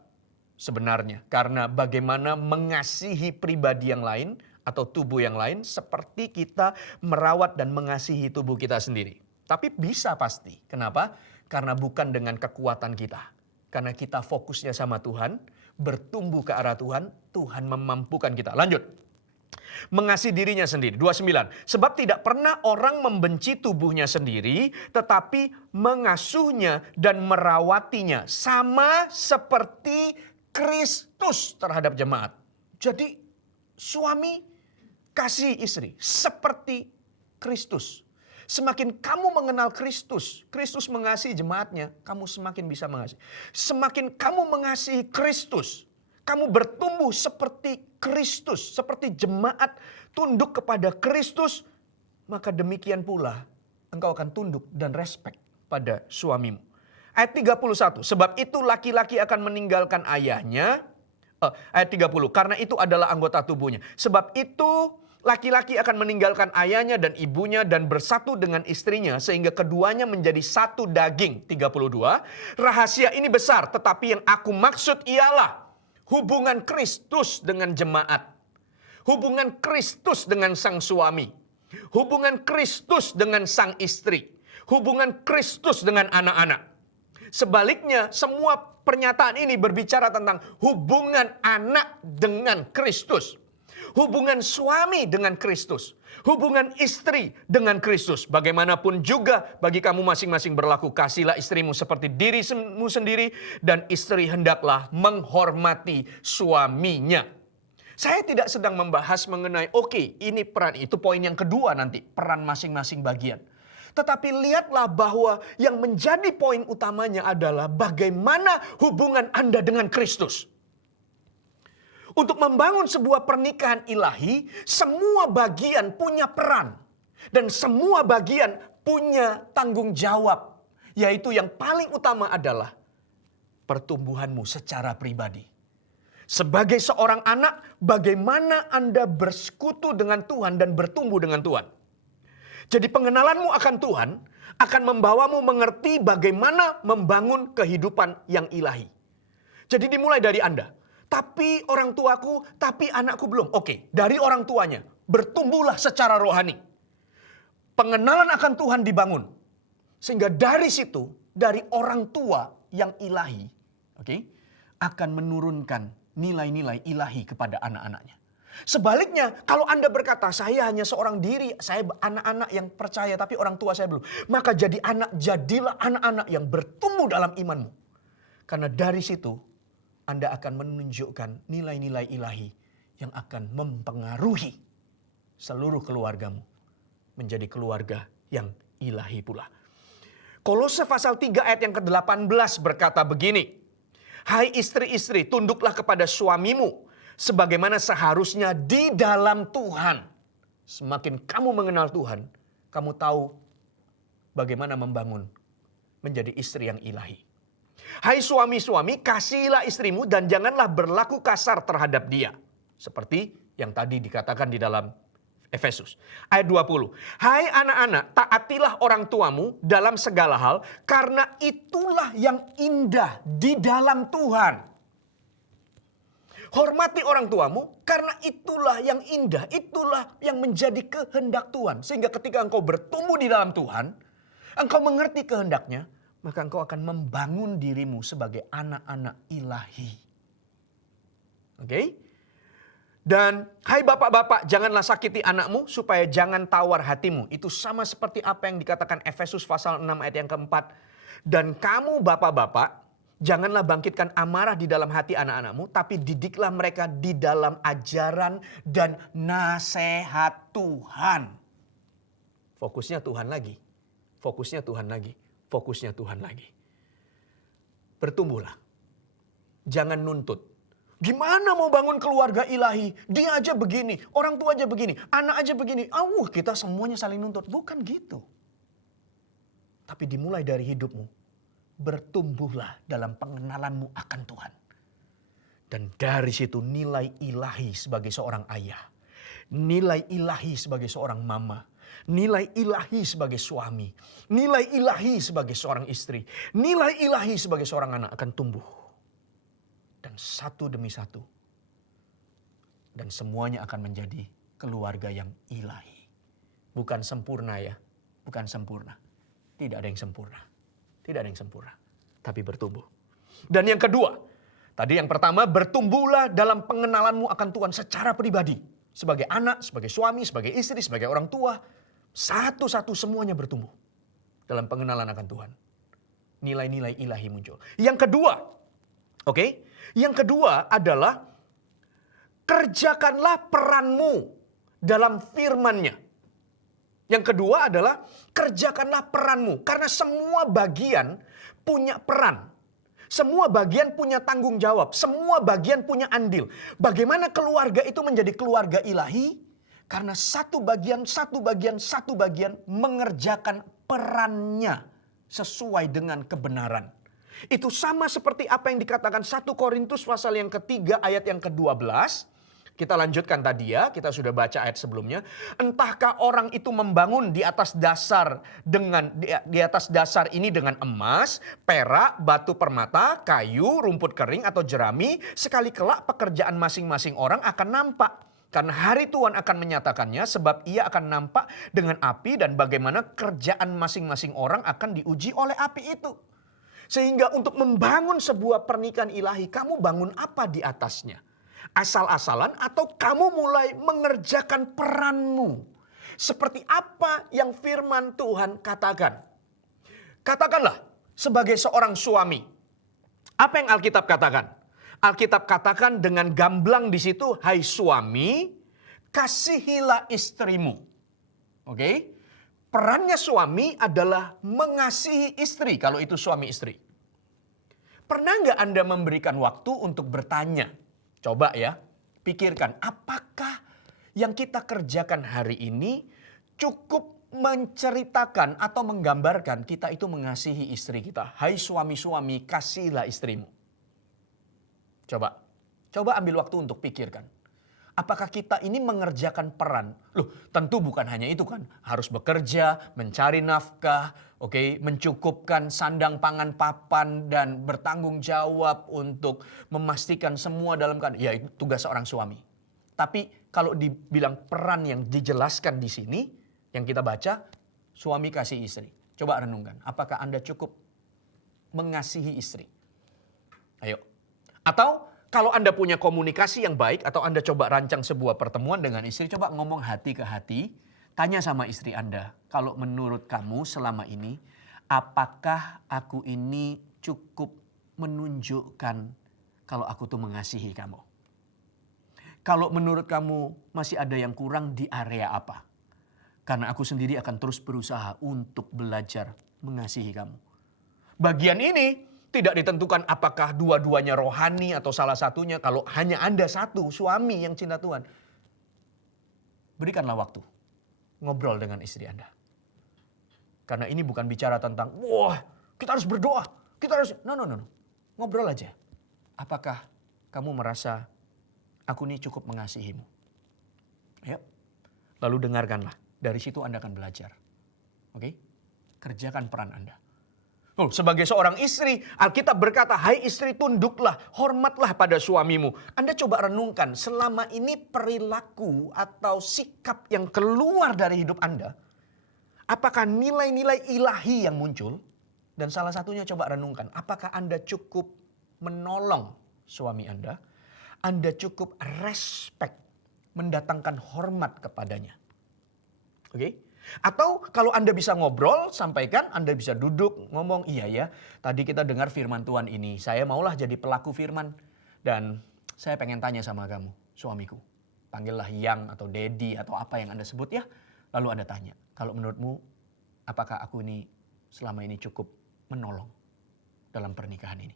sebenarnya. Karena bagaimana mengasihi pribadi yang lain atau tubuh yang lain seperti kita merawat dan mengasihi tubuh kita sendiri. Tapi bisa pasti. Kenapa? Karena bukan dengan kekuatan kita. Karena kita fokusnya sama Tuhan, bertumbuh ke arah Tuhan, Tuhan memampukan kita. Lanjut. Mengasihi dirinya sendiri. 29. Sebab tidak pernah orang membenci tubuhnya sendiri, tetapi mengasuhnya dan merawatinya. Sama seperti Kristus terhadap jemaat. Jadi suami kasih istri seperti Kristus. Semakin kamu mengenal Kristus, Kristus mengasihi jemaatnya, kamu semakin bisa mengasihi. Semakin kamu mengasihi Kristus, kamu bertumbuh seperti Kristus, seperti jemaat tunduk kepada Kristus, maka demikian pula engkau akan tunduk dan respect pada suamimu. Ayat 31, sebab itu laki-laki akan meninggalkan ayahnya. Ayat 30, karena itu adalah anggota tubuhnya. Sebab itu laki-laki akan meninggalkan ayahnya dan ibunya dan bersatu dengan istrinya sehingga keduanya menjadi satu daging. 32, rahasia ini besar tetapi yang aku maksud ialah hubungan Kristus dengan jemaat. Hubungan Kristus dengan sang suami. Hubungan Kristus dengan sang istri. Hubungan Kristus dengan anak-anak. Sebaliknya semua pernyataan ini berbicara tentang hubungan anak dengan Kristus. Hubungan suami dengan Kristus. Hubungan istri dengan Kristus. Bagaimanapun juga bagi kamu masing-masing berlaku. Kasihilah istrimu seperti dirimu sendiri. Dan istri hendaklah menghormati suaminya. Saya tidak sedang membahas mengenai ini peran. Itu poin yang kedua nanti. Peran masing-masing bagian. Tetapi lihatlah bahwa yang menjadi poin utamanya adalah bagaimana hubungan Anda dengan Kristus. Untuk membangun sebuah pernikahan ilahi, semua bagian punya peran. Dan semua bagian punya tanggung jawab. Yaitu yang paling utama adalah pertumbuhanmu secara pribadi. Sebagai seorang anak, bagaimana Anda bersekutu dengan Tuhan dan bertumbuh dengan Tuhan. Jadi pengenalanmu akan Tuhan akan membawamu mengerti bagaimana membangun kehidupan yang ilahi. Jadi dimulai dari Anda. Tapi orang tuaku, tapi anakku belum. Dari orang tuanya, bertumbuhlah secara rohani. Pengenalan akan Tuhan dibangun. Sehingga dari situ, dari orang tua yang ilahi, akan menurunkan nilai-nilai ilahi kepada anak-anaknya. Sebaliknya, kalau Anda berkata, saya hanya seorang diri, saya anak-anak yang percaya, tapi orang tua saya belum. Maka jadilah anak-anak yang bertumbuh dalam imanmu. Karena dari situ, Anda akan menunjukkan nilai-nilai ilahi yang akan mempengaruhi seluruh keluargamu. Menjadi keluarga yang ilahi pula. Kolose pasal 3 ayat yang ke-18 berkata begini. Hai istri-istri, tunduklah kepada suamimu. Sebagaimana seharusnya di dalam Tuhan. Semakin kamu mengenal Tuhan, kamu tahu bagaimana membangun menjadi istri yang ilahi. Hai suami-suami, kasihilah istrimu dan janganlah berlaku kasar terhadap dia. Seperti yang tadi dikatakan di dalam Efesus. Ayat 20. Hai anak-anak, taatilah orang tuamu dalam segala hal, karena itulah yang indah di dalam Tuhan. Hormati orang tuamu karena itulah yang indah, itulah yang menjadi kehendak Tuhan. Sehingga ketika engkau bertumbuh di dalam Tuhan, engkau mengerti kehendaknya, maka engkau akan membangun dirimu sebagai anak-anak ilahi. Dan hai bapak-bapak, janganlah sakiti anakmu supaya jangan tawar hatimu. Itu sama seperti apa yang dikatakan Efesus pasal 6 ayat yang keempat. Dan kamu bapak-bapak, janganlah bangkitkan amarah di dalam hati anak-anakmu, tapi didiklah mereka di dalam ajaran dan nasihat Tuhan. Fokusnya Tuhan lagi. Fokusnya Tuhan lagi. Fokusnya Tuhan lagi. Bertumbuhlah. Jangan nuntut. Gimana mau bangun keluarga ilahi? Dia aja begini, orang tua aja begini, anak aja begini. Kita semuanya saling nuntut. Bukan gitu. Tapi dimulai dari hidupmu. Bertumbuhlah dalam pengenalanmu akan Tuhan. Dan dari situ nilai ilahi sebagai seorang ayah. Nilai ilahi sebagai seorang mama. nilai ilahi sebagai suami, nilai ilahi sebagai seorang istri, nilai ilahi sebagai seorang anak akan tumbuh. Dan satu demi satu. Dan semuanya akan menjadi keluarga yang ilahi. Bukan sempurna ya, bukan sempurna. Tidak ada yang sempurna. Tidak ada yang sempurna. Tapi bertumbuh. Dan yang kedua, tadi yang pertama, bertumbuhlah dalam pengenalanmu akan Tuhan secara pribadi. Sebagai anak, sebagai suami, sebagai istri, sebagai orang tua. Satu-satu semuanya bertumbuh. Dalam pengenalan akan Tuhan. Nilai-nilai ilahi muncul. Yang kedua, oke? Yang kedua adalah kerjakanlah peranmu dalam firman-Nya. Yang kedua adalah kerjakanlah peranmu. Karena semua bagian punya peran. Semua bagian punya tanggung jawab. Semua bagian punya andil. Bagaimana keluarga itu menjadi keluarga ilahi? Karena satu bagian mengerjakan perannya sesuai dengan kebenaran. Itu sama seperti apa yang dikatakan 1 Korintus pasal yang ketiga ayat yang ke-12. Kita lanjutkan tadi ya, kita sudah baca ayat sebelumnya. Entahkah orang itu membangun di atas dasar ini dengan emas, perak, batu permata, kayu, rumput kering atau jerami, sekali kelak pekerjaan masing-masing orang akan nampak. Karena hari Tuhan akan menyatakannya, sebab ia akan nampak dengan api dan bagaimana kerjaan masing-masing orang akan diuji oleh api itu. Sehingga untuk membangun sebuah pernikahan ilahi, kamu bangun apa di atasnya? Asal-asalan atau kamu mulai mengerjakan peranmu? Seperti apa yang firman Tuhan katakan? Katakanlah sebagai seorang suami. Apa yang Alkitab katakan? Alkitab katakan dengan gamblang di situ, hai suami, kasihilah istrimu. Oke? Perannya suami adalah mengasihi istri kalau itu suami istri. Pernah nggak Anda memberikan waktu untuk bertanya? Coba ya, pikirkan apakah yang kita kerjakan hari ini cukup menceritakan atau menggambarkan kita itu mengasihi istri kita. Hai suami-suami, kasihilah istrimu. Coba ambil waktu untuk pikirkan. Apakah kita ini mengerjakan peran? Loh, tentu bukan hanya itu kan. Harus bekerja, mencari nafkah, mencukupkan sandang pangan papan dan bertanggung jawab untuk memastikan semua dalam keadaan. Ya, itu tugas seorang suami. Tapi kalau dibilang peran yang dijelaskan di sini, yang kita baca, suami kasih istri. Coba renungkan, apakah Anda cukup mengasihi istri? Ayo. Atau kalau Anda punya komunikasi yang baik atau Anda coba rancang sebuah pertemuan dengan istri, coba ngomong hati ke hati, tanya sama istri Anda, kalau menurut kamu selama ini, apakah aku ini cukup menunjukkan kalau aku tuh mengasihi kamu? Kalau menurut kamu masih ada yang kurang di area apa? Karena aku sendiri akan terus berusaha untuk belajar mengasihi kamu. Bagian ini tidak ditentukan apakah dua-duanya rohani atau salah satunya. Kalau hanya Anda satu, suami yang cinta Tuhan. Berikanlah waktu. Ngobrol dengan istri Anda. Karena ini bukan bicara tentang, wah kita harus berdoa. Kita harus, no. Ngobrol aja. Apakah kamu merasa aku ini cukup mengasihimu? Ayo. Lalu dengarkanlah. Dari situ Anda akan belajar. Oke? Kerjakan peran Anda. Sebagai seorang istri, Alkitab berkata, hai istri tunduklah, hormatlah pada suamimu. Anda coba renungkan, selama ini perilaku atau sikap yang keluar dari hidup Anda, apakah nilai-nilai ilahi yang muncul? Dan salah satunya coba renungkan, apakah Anda cukup menolong suami Anda? Anda cukup respect, mendatangkan hormat kepadanya. Oke? Atau kalau Anda bisa ngobrol, sampaikan, Anda bisa duduk, ngomong, iya ya, tadi kita dengar firman Tuhan ini, saya maulah jadi pelaku firman. Dan saya pengen tanya sama kamu, suamiku. Panggillah yang atau daddy atau apa yang Anda sebut ya. Lalu Anda tanya, kalau menurutmu, apakah aku ini selama ini cukup menolong dalam pernikahan ini?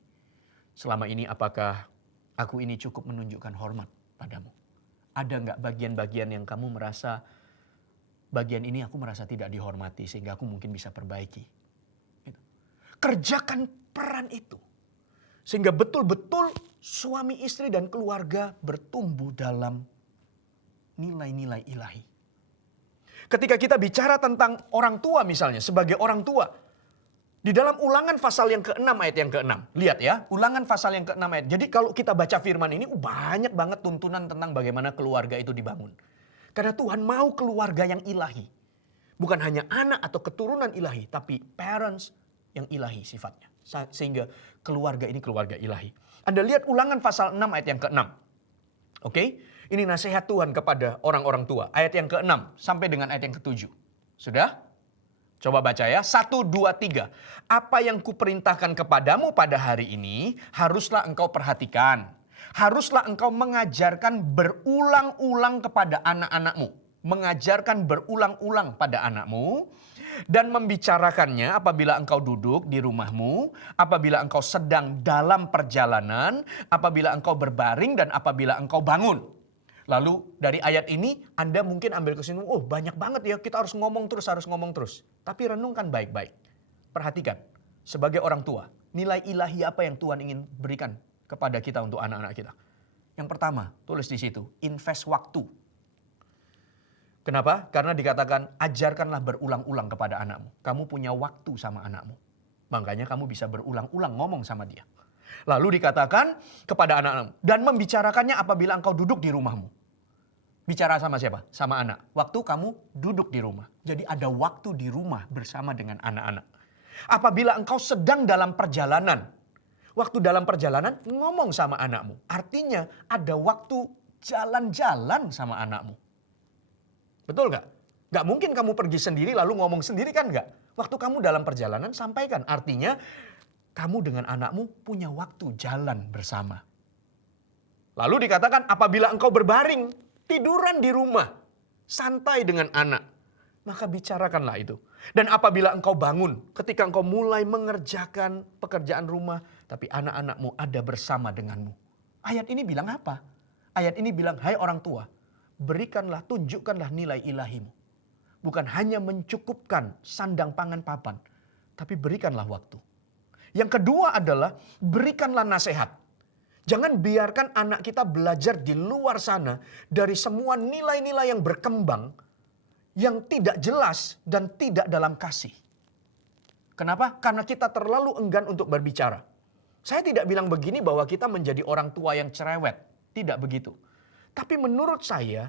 Selama ini apakah aku ini cukup menunjukkan hormat padamu? Ada nggak bagian-bagian yang kamu merasa, bagian ini aku merasa tidak dihormati sehingga aku mungkin bisa perbaiki. Gitu. Kerjakan peran itu. Sehingga betul-betul suami istri dan keluarga bertumbuh dalam nilai-nilai ilahi. Ketika kita bicara tentang orang tua misalnya, sebagai orang tua. Di dalam Ulangan pasal yang ke-6 ayat yang ke-6. Lihat ya, Ulangan pasal yang ke-6 ayat. Jadi kalau kita baca firman ini, banyak banget tuntunan tentang bagaimana keluarga itu dibangun. Karena Tuhan mau keluarga yang ilahi. Bukan hanya anak atau keturunan ilahi, tapi parents yang ilahi sifatnya. Sehingga keluarga ini keluarga ilahi. Anda lihat Ulangan pasal 6 ayat yang ke-6. Oke? Ini nasihat Tuhan kepada orang-orang tua. Ayat yang ke-6 sampai dengan ayat yang ke-7. Sudah? Coba baca ya. 1, 2, 3. Apa yang kuperintahkan kepadamu pada hari ini, haruslah engkau perhatikan. Haruslah engkau mengajarkan berulang-ulang kepada anak-anakmu. Mengajarkan berulang-ulang pada anakmu. Dan membicarakannya apabila engkau duduk di rumahmu, apabila engkau sedang dalam perjalanan, apabila engkau berbaring dan apabila engkau bangun. Lalu dari ayat ini Anda mungkin ambil kesimpulan, oh banyak banget ya, kita harus ngomong terus. Tapi renungkan baik-baik. Perhatikan, sebagai orang tua, nilai ilahi apa yang Tuhan ingin berikan kepada kita untuk anak-anak kita. Yang pertama, tulis di situ, invest waktu. Kenapa? Karena dikatakan ajarkanlah berulang-ulang kepada anakmu. Kamu punya waktu sama anakmu. Makanya kamu bisa berulang-ulang ngomong sama dia. Lalu dikatakan kepada anak-anakmu. Dan membicarakannya apabila engkau duduk di rumahmu. Bicara sama siapa? Sama anak. Waktu kamu duduk di rumah. Jadi ada waktu di rumah bersama dengan anak-anak. Apabila engkau sedang dalam perjalanan. Waktu dalam perjalanan ngomong sama anakmu. Artinya ada waktu jalan-jalan sama anakmu. Betul gak? Gak mungkin kamu pergi sendiri lalu ngomong sendiri kan gak? Waktu kamu dalam perjalanan sampaikan. Artinya kamu dengan anakmu punya waktu jalan bersama. Lalu dikatakan apabila engkau berbaring, tiduran di rumah, santai dengan anak, maka bicarakanlah itu. Dan apabila engkau bangun, ketika engkau mulai mengerjakan pekerjaan rumah, tapi anak-anakmu ada bersama denganmu. Ayat ini bilang apa? Ayat ini bilang, hai orang tua, berikanlah, tunjukkanlah nilai ilahimu. Bukan hanya mencukupkan sandang pangan papan, tapi berikanlah waktu. Yang kedua adalah berikanlah nasihat. Jangan biarkan anak kita belajar di luar sana dari semua nilai-nilai yang berkembang, yang tidak jelas dan tidak dalam kasih. Kenapa? Karena kita terlalu enggan untuk berbicara. Saya tidak bilang begini bahwa kita menjadi orang tua yang cerewet. Tidak begitu. Tapi menurut saya,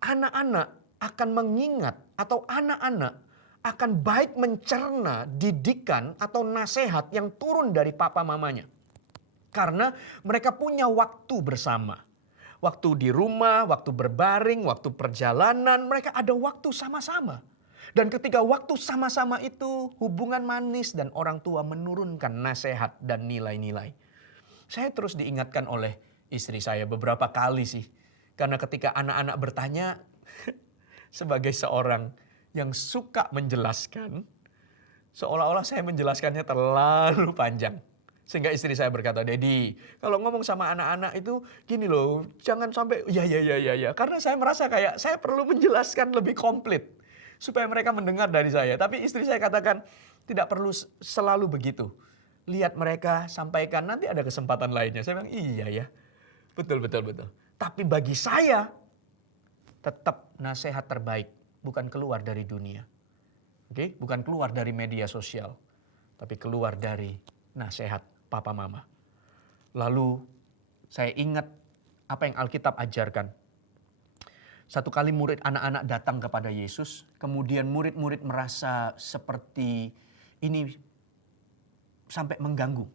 anak-anak akan mengingat atau anak-anak akan baik mencerna didikan atau nasihat yang turun dari papa mamanya. Karena mereka punya waktu bersama. Waktu di rumah, waktu berbaring, waktu perjalanan, mereka ada waktu sama-sama. Dan ketika waktu sama-sama itu, hubungan manis dan orang tua menurunkan nasihat dan nilai-nilai. Saya terus diingatkan oleh istri saya beberapa kali sih. Karena ketika anak-anak bertanya, sebagai seorang yang suka menjelaskan, seolah-olah saya menjelaskannya terlalu panjang. Sehingga istri saya berkata, Daddy, kalau ngomong sama anak-anak itu gini loh, jangan sampai ya. Karena saya merasa kayak saya perlu menjelaskan lebih komplit. Supaya mereka mendengar dari saya. Tapi istri saya katakan, tidak perlu selalu begitu. Lihat mereka, sampaikan, nanti ada kesempatan lainnya. Saya bilang, iya ya, betul. Tapi bagi saya, tetap nasihat terbaik. Bukan keluar dari dunia. Oke? Bukan keluar dari media sosial. Tapi keluar dari nasihat papa mama. Lalu saya ingat apa yang Alkitab ajarkan. Satu kali murid anak-anak datang kepada Yesus. Kemudian murid-murid merasa seperti ini sampai mengganggu.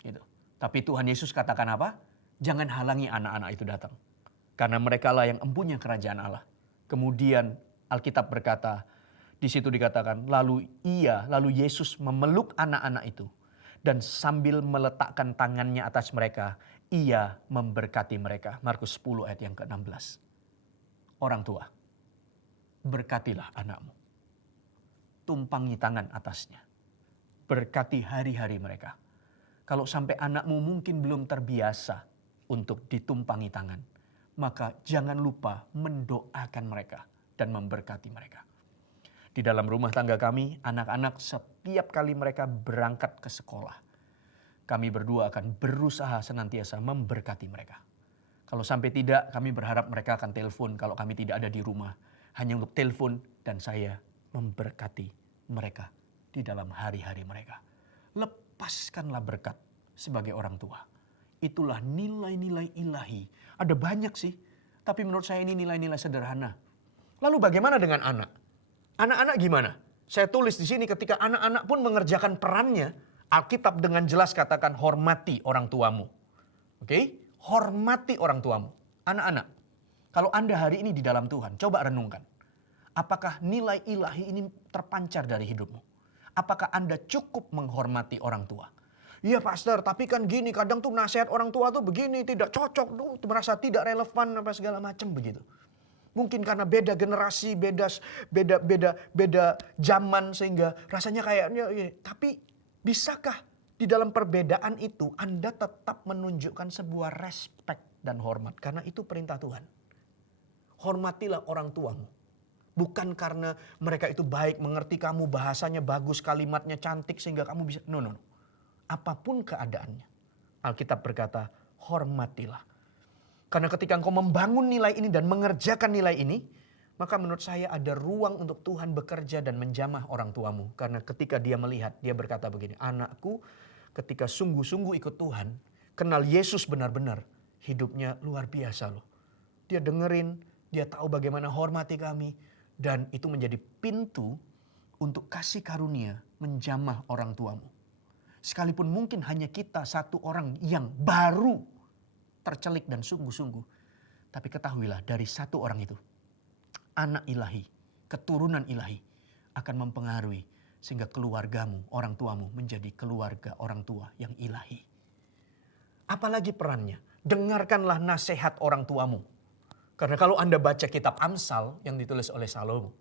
Gitu. Tapi Tuhan Yesus katakan apa? Jangan halangi anak-anak itu datang. Karena mereka lah yang empunya kerajaan Allah. Kemudian Alkitab berkata, di situ dikatakan, lalu Yesus memeluk anak-anak itu. Dan sambil meletakkan tangannya atas mereka, ia memberkati mereka. Markus 10 ayat yang ke-16. Orang tua, berkatilah anakmu. Tumpangi tangan atasnya. Berkati hari-hari mereka. Kalau sampai anakmu mungkin belum terbiasa untuk ditumpangi tangan, maka jangan lupa mendoakan mereka dan memberkati mereka. Di dalam rumah tangga kami, anak-anak setiap kali mereka berangkat ke sekolah, kami berdua akan berusaha senantiasa memberkati mereka. Kalau sampai tidak, kami berharap mereka akan telepon kalau kami tidak ada di rumah. hanya untuk telepon dan saya memberkati mereka di dalam hari-hari mereka. Lepaskanlah berkat sebagai orang tua. Itulah nilai-nilai ilahi. Ada banyak sih, tapi menurut saya ini nilai-nilai sederhana. Lalu bagaimana dengan anak? Anak-anak gimana? Saya tulis di sini ketika anak-anak pun mengerjakan perannya, Alkitab dengan jelas katakan hormati orang tuamu. Oke? Hormati orang tuamu. Anak-anak, kalau Anda hari ini di dalam Tuhan, coba renungkan. Apakah nilai ilahi ini terpancar dari hidupmu? Apakah Anda cukup menghormati orang tua? Iya pastor, tapi kan gini, kadang tuh nasihat orang tua tuh begini, tidak cocok, tuh merasa tidak relevan apa segala macam begitu. Mungkin karena beda generasi, beda zaman sehingga rasanya kayaknya, tapi bisakah di dalam perbedaan itu Anda tetap menunjukkan sebuah respect dan hormat? Karena itu perintah Tuhan. Hormatilah orang tuamu. Bukan karena mereka itu baik, mengerti kamu, bahasanya bagus, kalimatnya cantik sehingga kamu bisa. No. Apapun keadaannya. Alkitab berkata, hormatilah. Karena ketika engkau membangun nilai ini dan mengerjakan nilai ini, maka menurut saya ada ruang untuk Tuhan bekerja dan menjamah orang tuamu. Karena ketika dia melihat, dia berkata begini, anakku ketika sungguh-sungguh ikut Tuhan, kenal Yesus benar-benar, hidupnya luar biasa loh. Dia dengerin, dia tahu bagaimana hormati kami. Dan itu menjadi pintu untuk kasih karunia menjamah orang tuamu. Sekalipun mungkin hanya kita satu orang yang baru tercelik dan sungguh-sungguh. Tapi ketahuilah dari satu orang itu, anak ilahi, keturunan ilahi akan mempengaruhi sehingga keluargamu, orang tuamu menjadi keluarga orang tua yang ilahi. Apalagi perannya, dengarkanlah nasihat orang tuamu. Karena kalau Anda baca kitab Amsal yang ditulis oleh Salomo,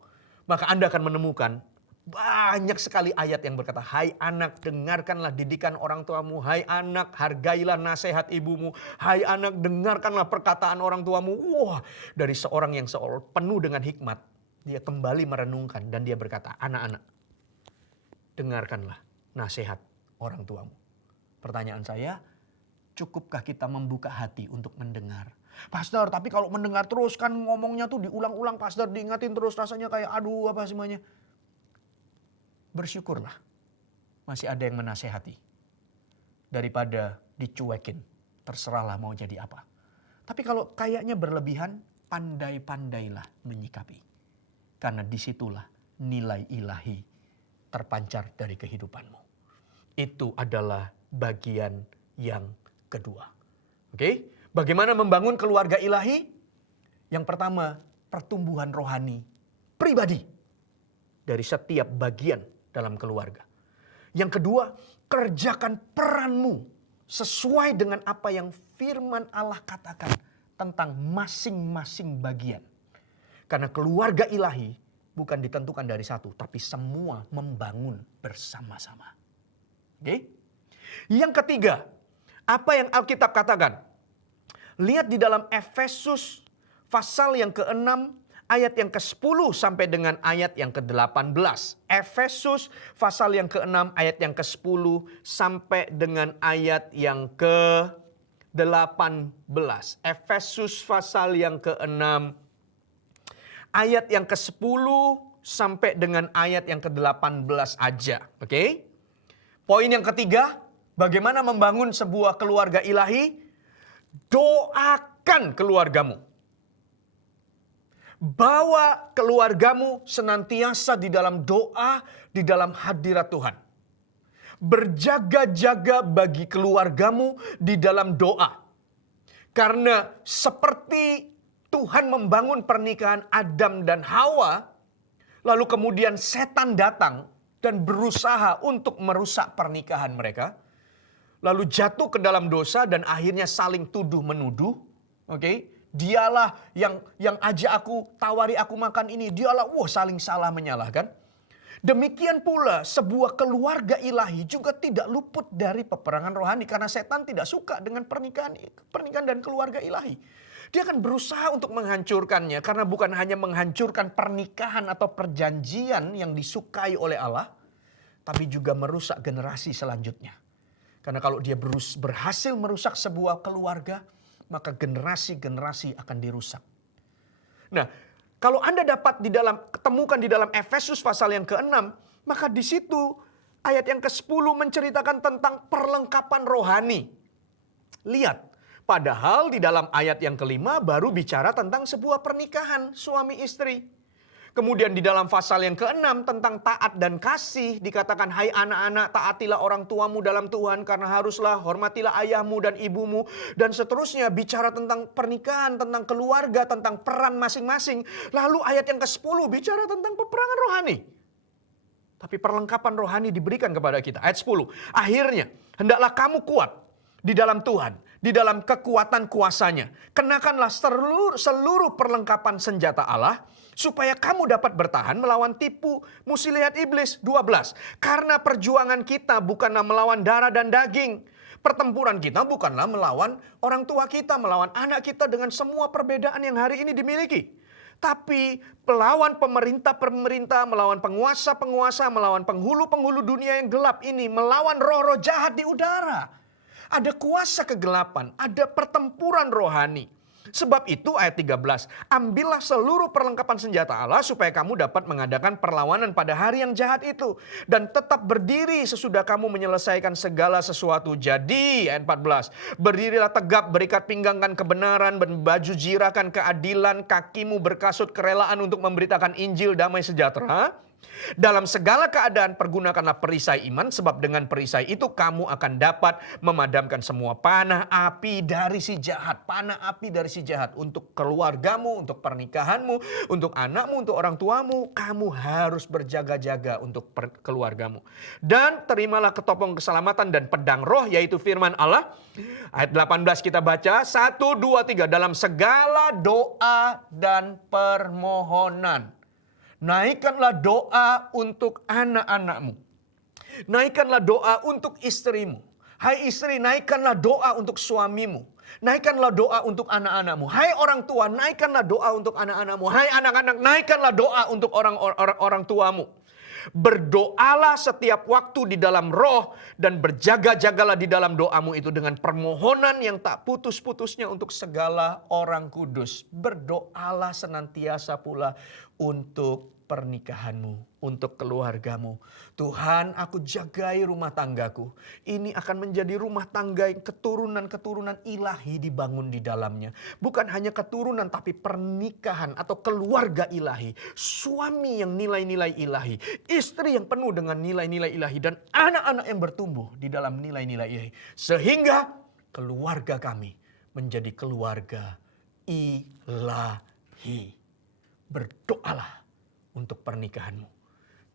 maka Anda akan menemukan banyak sekali ayat yang berkata, hai anak dengarkanlah didikan orang tuamu, hai anak hargailah nasihat ibumu, hai anak dengarkanlah perkataan orang tuamu. Wah, dari seorang yang penuh dengan hikmat, dia kembali merenungkan dan dia berkata, anak-anak dengarkanlah nasihat orang tuamu. Pertanyaan saya, cukupkah kita membuka hati untuk mendengar? Pastor, tapi kalau mendengar terus kan ngomongnya tuh diulang-ulang, pastor diingatin terus rasanya kayak aduh apa semuanya. Bersyukurlah masih ada yang menasehati. Daripada dicuekin, terserahlah mau jadi apa. Tapi kalau kayaknya berlebihan, pandai-pandailah menyikapi. Karena disitulah nilai ilahi terpancar dari kehidupanmu. Itu adalah bagian yang kedua. Oke? Bagaimana membangun keluarga ilahi? Yang pertama, pertumbuhan rohani pribadi dari setiap bagian dalam keluarga. Yang kedua, kerjakan peranmu sesuai dengan apa yang firman Allah katakan tentang masing-masing bagian. Karena keluarga ilahi bukan ditentukan dari satu, tapi semua membangun bersama-sama. Oke? Yang ketiga, apa yang Alkitab katakan? Lihat di dalam Efesus pasal yang ke-6 ayat yang ke-10 sampai dengan ayat yang ke-18. Efesus pasal yang ke-6 ayat yang ke-10 sampai dengan ayat yang ke-18. Efesus pasal yang ke-6 ayat yang ke-10 sampai dengan ayat yang ke-18 aja. Oke? Poin yang ketiga, bagaimana membangun sebuah keluarga ilahi? Doakan keluargamu. Bawa keluargamu senantiasa di dalam doa, di dalam hadirat Tuhan. Berjaga-jaga bagi keluargamu di dalam doa. Karena seperti Tuhan membangun pernikahan Adam dan Hawa, lalu kemudian setan datang dan berusaha untuk merusak pernikahan mereka. Lalu jatuh ke dalam dosa dan akhirnya saling tuduh menuduh. Oke, dialah yang ajak aku, tawari aku makan ini. Dialah, saling salah menyalahkan. Demikian pula sebuah keluarga ilahi juga tidak luput dari peperangan rohani. Karena setan tidak suka dengan pernikahan dan keluarga ilahi. Dia akan berusaha untuk menghancurkannya. Karena bukan hanya menghancurkan pernikahan atau perjanjian yang disukai oleh Allah. Tapi juga merusak generasi selanjutnya. Karena kalau dia berhasil merusak sebuah keluarga, maka generasi-generasi akan dirusak. Nah, Kalau Anda dapat ketemukan di dalam Efesus pasal yang ke-6, maka di situ ayat yang ke-10 menceritakan tentang perlengkapan rohani. Lihat, padahal di dalam ayat yang ke-5 baru bicara tentang sebuah pernikahan suami istri. Kemudian di dalam pasal yang ke-6 tentang taat dan kasih dikatakan, hai anak-anak, taatilah orang tuamu dalam Tuhan karena haruslah, hormatilah ayahmu dan ibumu. Dan seterusnya bicara tentang pernikahan, tentang keluarga, tentang peran masing-masing. Lalu ayat yang ke-10 bicara tentang peperangan rohani. Tapi perlengkapan rohani diberikan kepada kita. Ayat 10, akhirnya hendaklah kamu kuat di dalam Tuhan, di dalam kekuatan kuasanya. Kenakanlah seluruh perlengkapan senjata Allah, supaya kamu dapat bertahan melawan tipu muslihat iblis. 12. Karena perjuangan kita bukanlah melawan darah dan daging. Pertempuran kita bukanlah melawan orang tua kita, melawan anak kita dengan semua perbedaan yang hari ini dimiliki. Tapi melawan pemerintah-pemerintah, melawan penguasa-penguasa, melawan penghulu-penghulu dunia yang gelap ini, melawan roh-roh jahat di udara. Ada kuasa kegelapan, ada pertempuran rohani. Sebab itu ayat 13, ambillah seluruh perlengkapan senjata Allah supaya kamu dapat mengadakan perlawanan pada hari yang jahat itu. Dan tetap berdiri sesudah kamu menyelesaikan segala sesuatu. Jadi ayat 14, berdirilah tegap, berikat pinggangkan kebenaran, berbaju jirakan keadilan, kakimu berkasut kerelaan untuk memberitakan Injil damai sejahtera. Dalam segala keadaan pergunakanlah perisai iman, sebab dengan perisai itu kamu akan dapat memadamkan semua panah api dari si jahat. Panah api dari si jahat untuk keluargamu, untuk pernikahanmu, untuk anakmu, untuk orang tuamu. Kamu harus berjaga-jaga untuk keluargamu. Dan terimalah ketopong keselamatan dan pedang roh, yaitu firman Allah. Ayat 18 kita baca, 1, 2, 3. Dalam segala doa dan permohonan. Naikkanlah doa untuk anak-anakmu. Naikkanlah doa untuk istrimu. Hai istri, naikkanlah doa untuk suamimu. Naikkanlah doa untuk anak-anakmu. Hai orang tua, naikkanlah doa untuk anak-anakmu. Hai anak-anak, naikkanlah doa untuk orang tuamu. Berdoalah setiap waktu di dalam roh dan berjaga-jagalah di dalam doamu itu dengan permohonan yang tak putus-putusnya untuk segala orang kudus. Berdoalah senantiasa pula untuk pernikahanmu, untuk keluargamu. Tuhan, aku jagai rumah tanggaku. Ini akan menjadi rumah tangga yang keturunan-keturunan ilahi dibangun di dalamnya. Bukan hanya keturunan, tapi pernikahan atau keluarga ilahi. Suami yang nilai-nilai ilahi. Istri yang penuh dengan nilai-nilai ilahi. Dan anak-anak yang bertumbuh di dalam nilai-nilai ilahi. Sehingga keluarga kami menjadi keluarga ilahi. Berdoalah untuk pernikahanmu.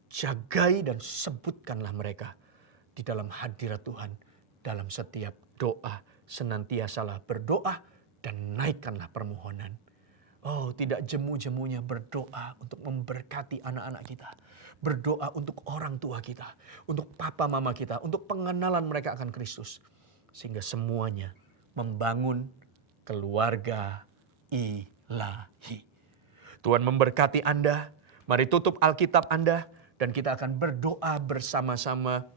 Jagai dan sebutkanlah mereka di dalam hadirat Tuhan. Dalam setiap doa, senantiasalah berdoa dan naikkanlah permohonan. Oh, tidak jemu-jemunya berdoa untuk memberkati anak-anak kita. Berdoa untuk orang tua kita, untuk papa mama kita, untuk pengenalan mereka akan Kristus. Sehingga semuanya membangun keluarga ilahi. Tuhan memberkati Anda. Mari tutup Alkitab Anda dan kita akan berdoa bersama-sama.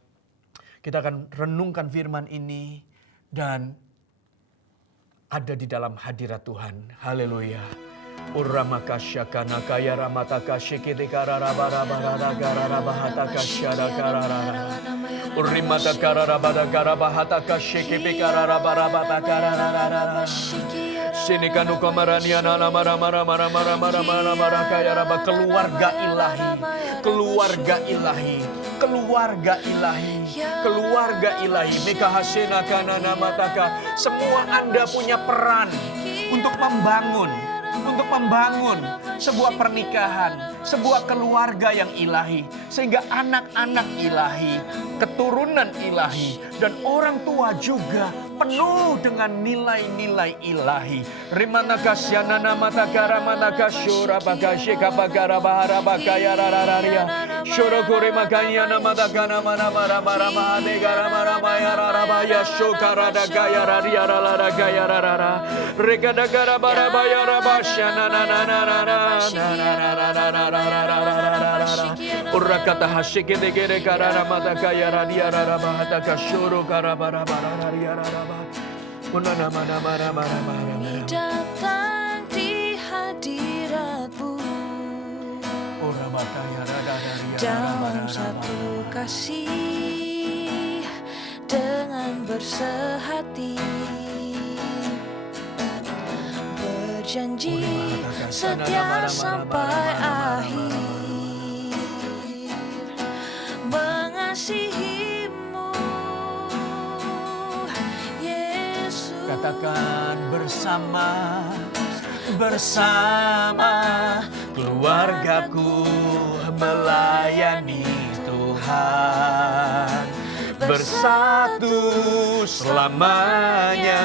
Kita akan renungkan firman ini dan ada di dalam hadirat Tuhan. Haleluya. Uramaka syakana kaya ramataka shikidika rarabarabaragararabahataka syadakararara. Urimata kararabada karabahataka shikibika rarabarabata rararara. Sini kanu kamaraniana mara kaya raba. Keluarga ilahi, keluarga ilahi, keluarga ilahi, keluarga ilahi. Mika hasena kanana mataka. Semua Anda punya peran untuk membangun sebuah pernikahan, sebuah keluarga yang ilahi. Sehingga anak-anak ilahi, keturunan ilahi, dan orang tua juga penuh dengan nilai-nilai ilahi. Rimanaka syanana mataka ramanaka syura bagashika bagara bahara bagaya rararia. Syurukuri makanya namataka namana marabara mahadegara maramaya rarabaya syukarada gaya raria rara gaya rarara. Regadagara barabaya rabashana Urakata hashikidegere karara mataka yararia rarabahataka syuru karabara bararia raraba. Unana mana mara mara mara mara. Datang di hadirat-Mu. dalam satu kasih dengan bersehati, berjanji setia sampai akhir, mengasihimu Yesus. Katakan bersama keluargaku melayani Tuhan, bersatu selamanya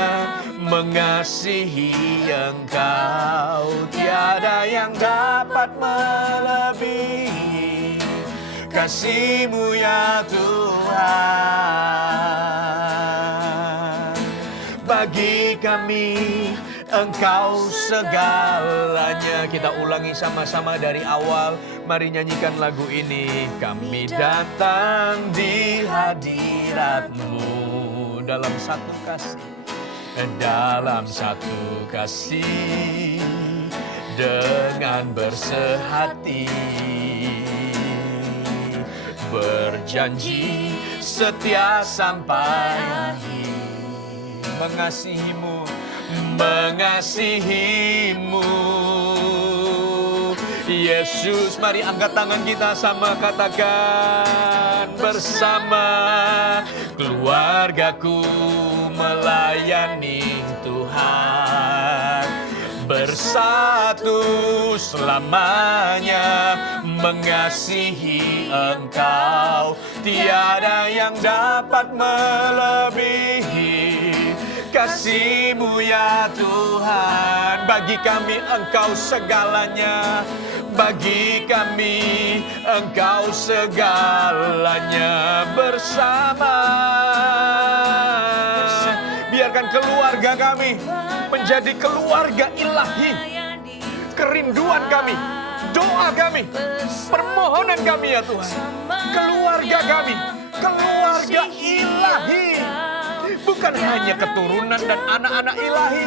mengasihi Engkau. Tiada yang dapat melebihi kasih-Mu ya Tuhan. Bagi kami Engkau segalanya. Kita ulangi sama-sama dari awal. Mari nyanyikan lagu ini. Kami datang di hadirat-Mu dalam satu kasih, dalam satu kasih, dengan bersehati, berjanji setia sampai akhir, mengasihi-Mu Yesus. Mari angkat tangan kita sama, katakan bersama keluargaku melayani Tuhan, bersatu selamanya mengasihi Engkau. Tiada yang dapat melebihi kasih-Mu ya Tuhan. Bagi kami Engkau segalanya, bagi kami Engkau segalanya. Bersama, biarkan keluarga kami menjadi keluarga ilahi. Kerinduan kami, doa kami, permohonan kami ya Tuhan. Keluarga kami, keluarga ilahi. Bukan hanya keturunan dan anak-anak ilahi,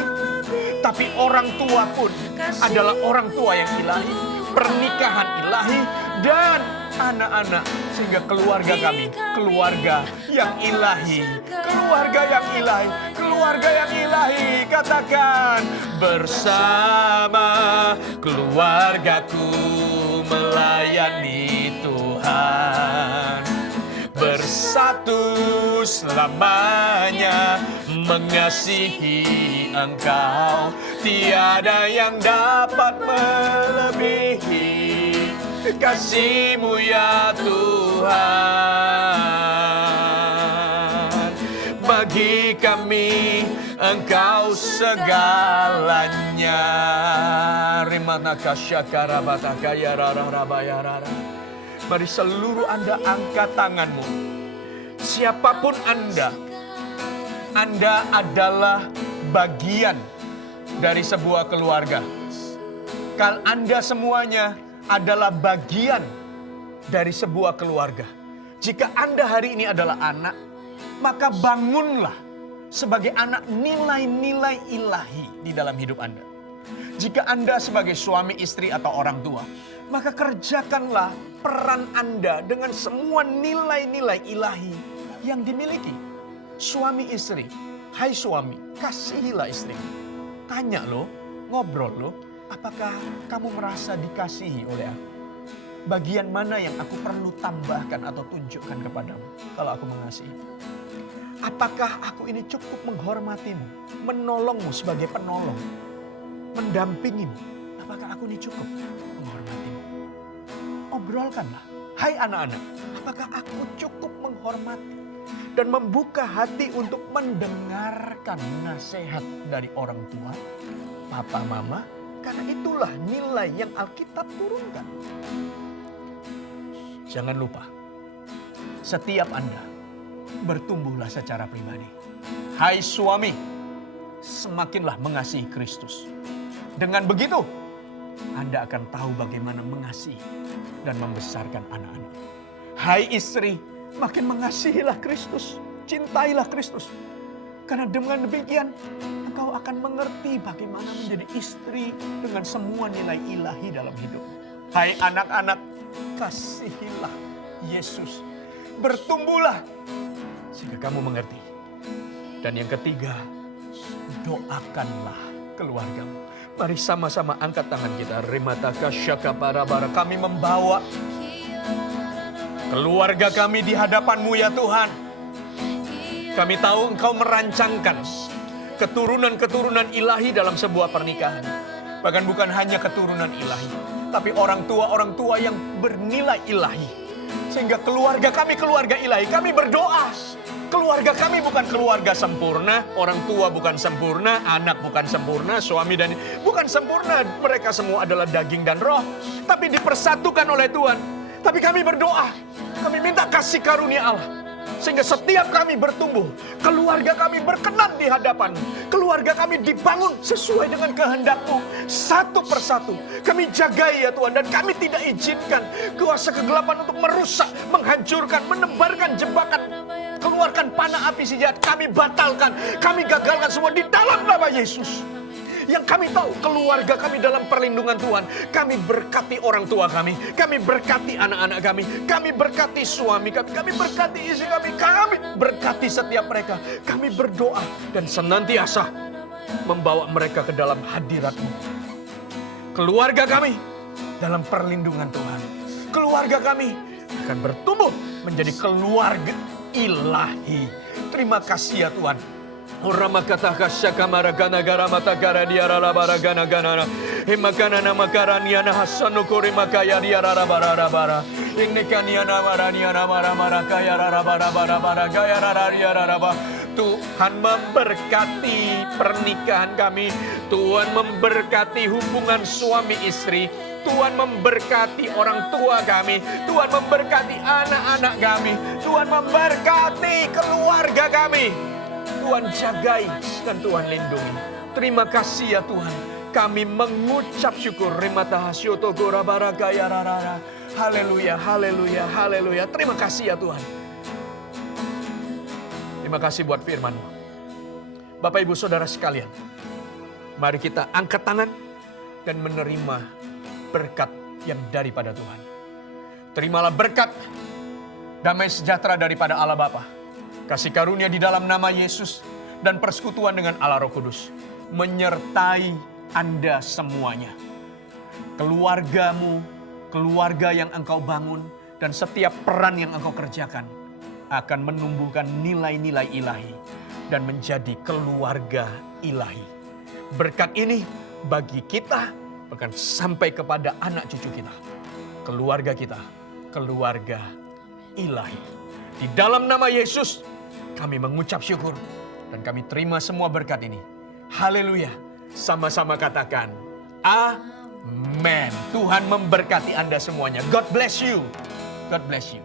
tapi orang tua pun adalah orang tua yang ilahi, pernikahan ilahi, dan anak-anak. Sehingga keluarga kami, keluarga yang ilahi, keluarga yang ilahi, keluarga yang ilahi. Katakan bersama keluargaku melayani Tuhan, bersatu selamanya mengasihi Engkau. Tiada yang dapat melebihi kasih-Mu ya Tuhan. Bagi kami Engkau segalanya. Mari seluruh Anda angkat tanganmu. Siapapun Anda adalah bagian dari sebuah keluarga. Anda semuanya adalah bagian dari sebuah keluarga. Jika Anda hari ini adalah anak, maka bangunlah sebagai anak nilai-nilai ilahi di dalam hidup Anda. Jika Anda sebagai suami, istri, atau orang tua, maka kerjakanlah peran Anda dengan semua nilai-nilai ilahi yang dimiliki. Suami istri, hai suami, kasihilah istri. Tanya lo, ngobrol lo, apakah kamu merasa dikasihi oleh aku? Bagian mana yang aku perlu tambahkan atau tunjukkan kepadamu kalau aku mengasihi? Apakah aku ini cukup menghormatimu, menolongmu sebagai penolong, mendampingimu? Apakah aku ini cukup menghormatimu? Obrolkanlah, hai anak-anak, apakah aku cukup menghormati dan membuka hati untuk mendengarkan nasihat dari orang tua, papa, mama? Karena itulah nilai yang Alkitab turunkan. Jangan lupa, setiap Anda bertumbuhlah secara pribadi. Hai suami, semakinlah mengasihi Kristus. Dengan begitu, Anda akan tahu bagaimana mengasihi dan membesarkan anak-anak. Hai istri, makin mengasihilah Kristus, cintailah Kristus. Karena dengan demikian, engkau akan mengerti bagaimana menjadi istri dengan semua nilai ilahi dalam hidup. Hai anak-anak, kasihilah Yesus. Bertumbuhlah sehingga kamu mengerti. Dan yang ketiga, doakanlah keluargamu. Mari sama-sama angkat tangan kita. Remataka syaka bara-bara. Kami membawa keluarga kami di hadapan-Mu ya Tuhan. Kami tahu Engkau merancangkan keturunan-keturunan ilahi dalam sebuah pernikahan. Bahkan bukan hanya keturunan ilahi, tapi orang tua yang bernilai ilahi. Sehingga keluarga kami keluarga ilahi. Kami berdoa. Keluarga kami bukan keluarga sempurna, orang tua bukan sempurna, anak bukan sempurna, suami dan bukan sempurna. Mereka semua adalah daging dan roh, tapi dipersatukan oleh Tuhan. Tapi kami berdoa, kami minta kasih karunia Allah. Sehingga setiap kami bertumbuh, keluarga kami berkenan di hadapan-Mu. Keluarga kami dibangun sesuai dengan kehendak-Mu. Satu persatu kami jagai ya Tuhan. Dan kami tidak izinkan kuasa kegelapan untuk merusak, menghancurkan, menebarkan jebakan. Keluarkan panah api si jahat. Kami batalkan, kami gagalkan semua di dalam nama Yesus. Yang kami tahu keluarga kami dalam perlindungan Tuhan. Kami berkati orang tua kami berkati anak-anak kami berkati suami kami berkati istri kami berkati setiap mereka. Kami berdoa dan senantiasa membawa mereka ke dalam hadirat-Mu. Keluarga kami dalam perlindungan Tuhan. Keluarga kami akan bertumbuh menjadi keluarga ilahi. Terima kasih ya Tuhan. Rama kata kasya kamara gana gara mata gara dia rara bara gana gana himakana nama karaniana hasanu kuri makaya dia rara bara ini kaniana maraniana mara mara kaya rara bara gaya rara dia rara ba. Tuhan memberkati pernikahan kami. Tuhan memberkati hubungan suami istri. Tuhan memberkati orang tua kami. Tuhan memberkati anak-anak kami. Tuhan memberkati keluarga kami. Tuhan jagai dan Tuhan lindungi. Terima kasih ya Tuhan. Kami mengucap syukur. Haleluya, haleluya, haleluya. Terima kasih ya Tuhan. Terima kasih buat firman-Mu. Bapak Ibu Saudara sekalian, mari kita angkat tangan dan menerima berkat yang daripada Tuhan. Terimalah berkat damai sejahtera daripada Allah Bapa, kasih karunia di dalam nama Yesus, dan persekutuan dengan Allah Roh Kudus menyertai Anda semuanya. Keluargamu, keluarga yang engkau bangun, dan setiap peran yang engkau kerjakan akan menumbuhkan nilai-nilai ilahi dan menjadi keluarga ilahi. Berkat ini bagi kita, bahkan sampai kepada anak cucu kita. Keluarga kita, keluarga ilahi. Di dalam nama Yesus, kami mengucap syukur dan kami terima semua berkat ini. Haleluya. Sama-sama katakan, amin. Tuhan memberkati Anda semuanya. God bless you. God bless you.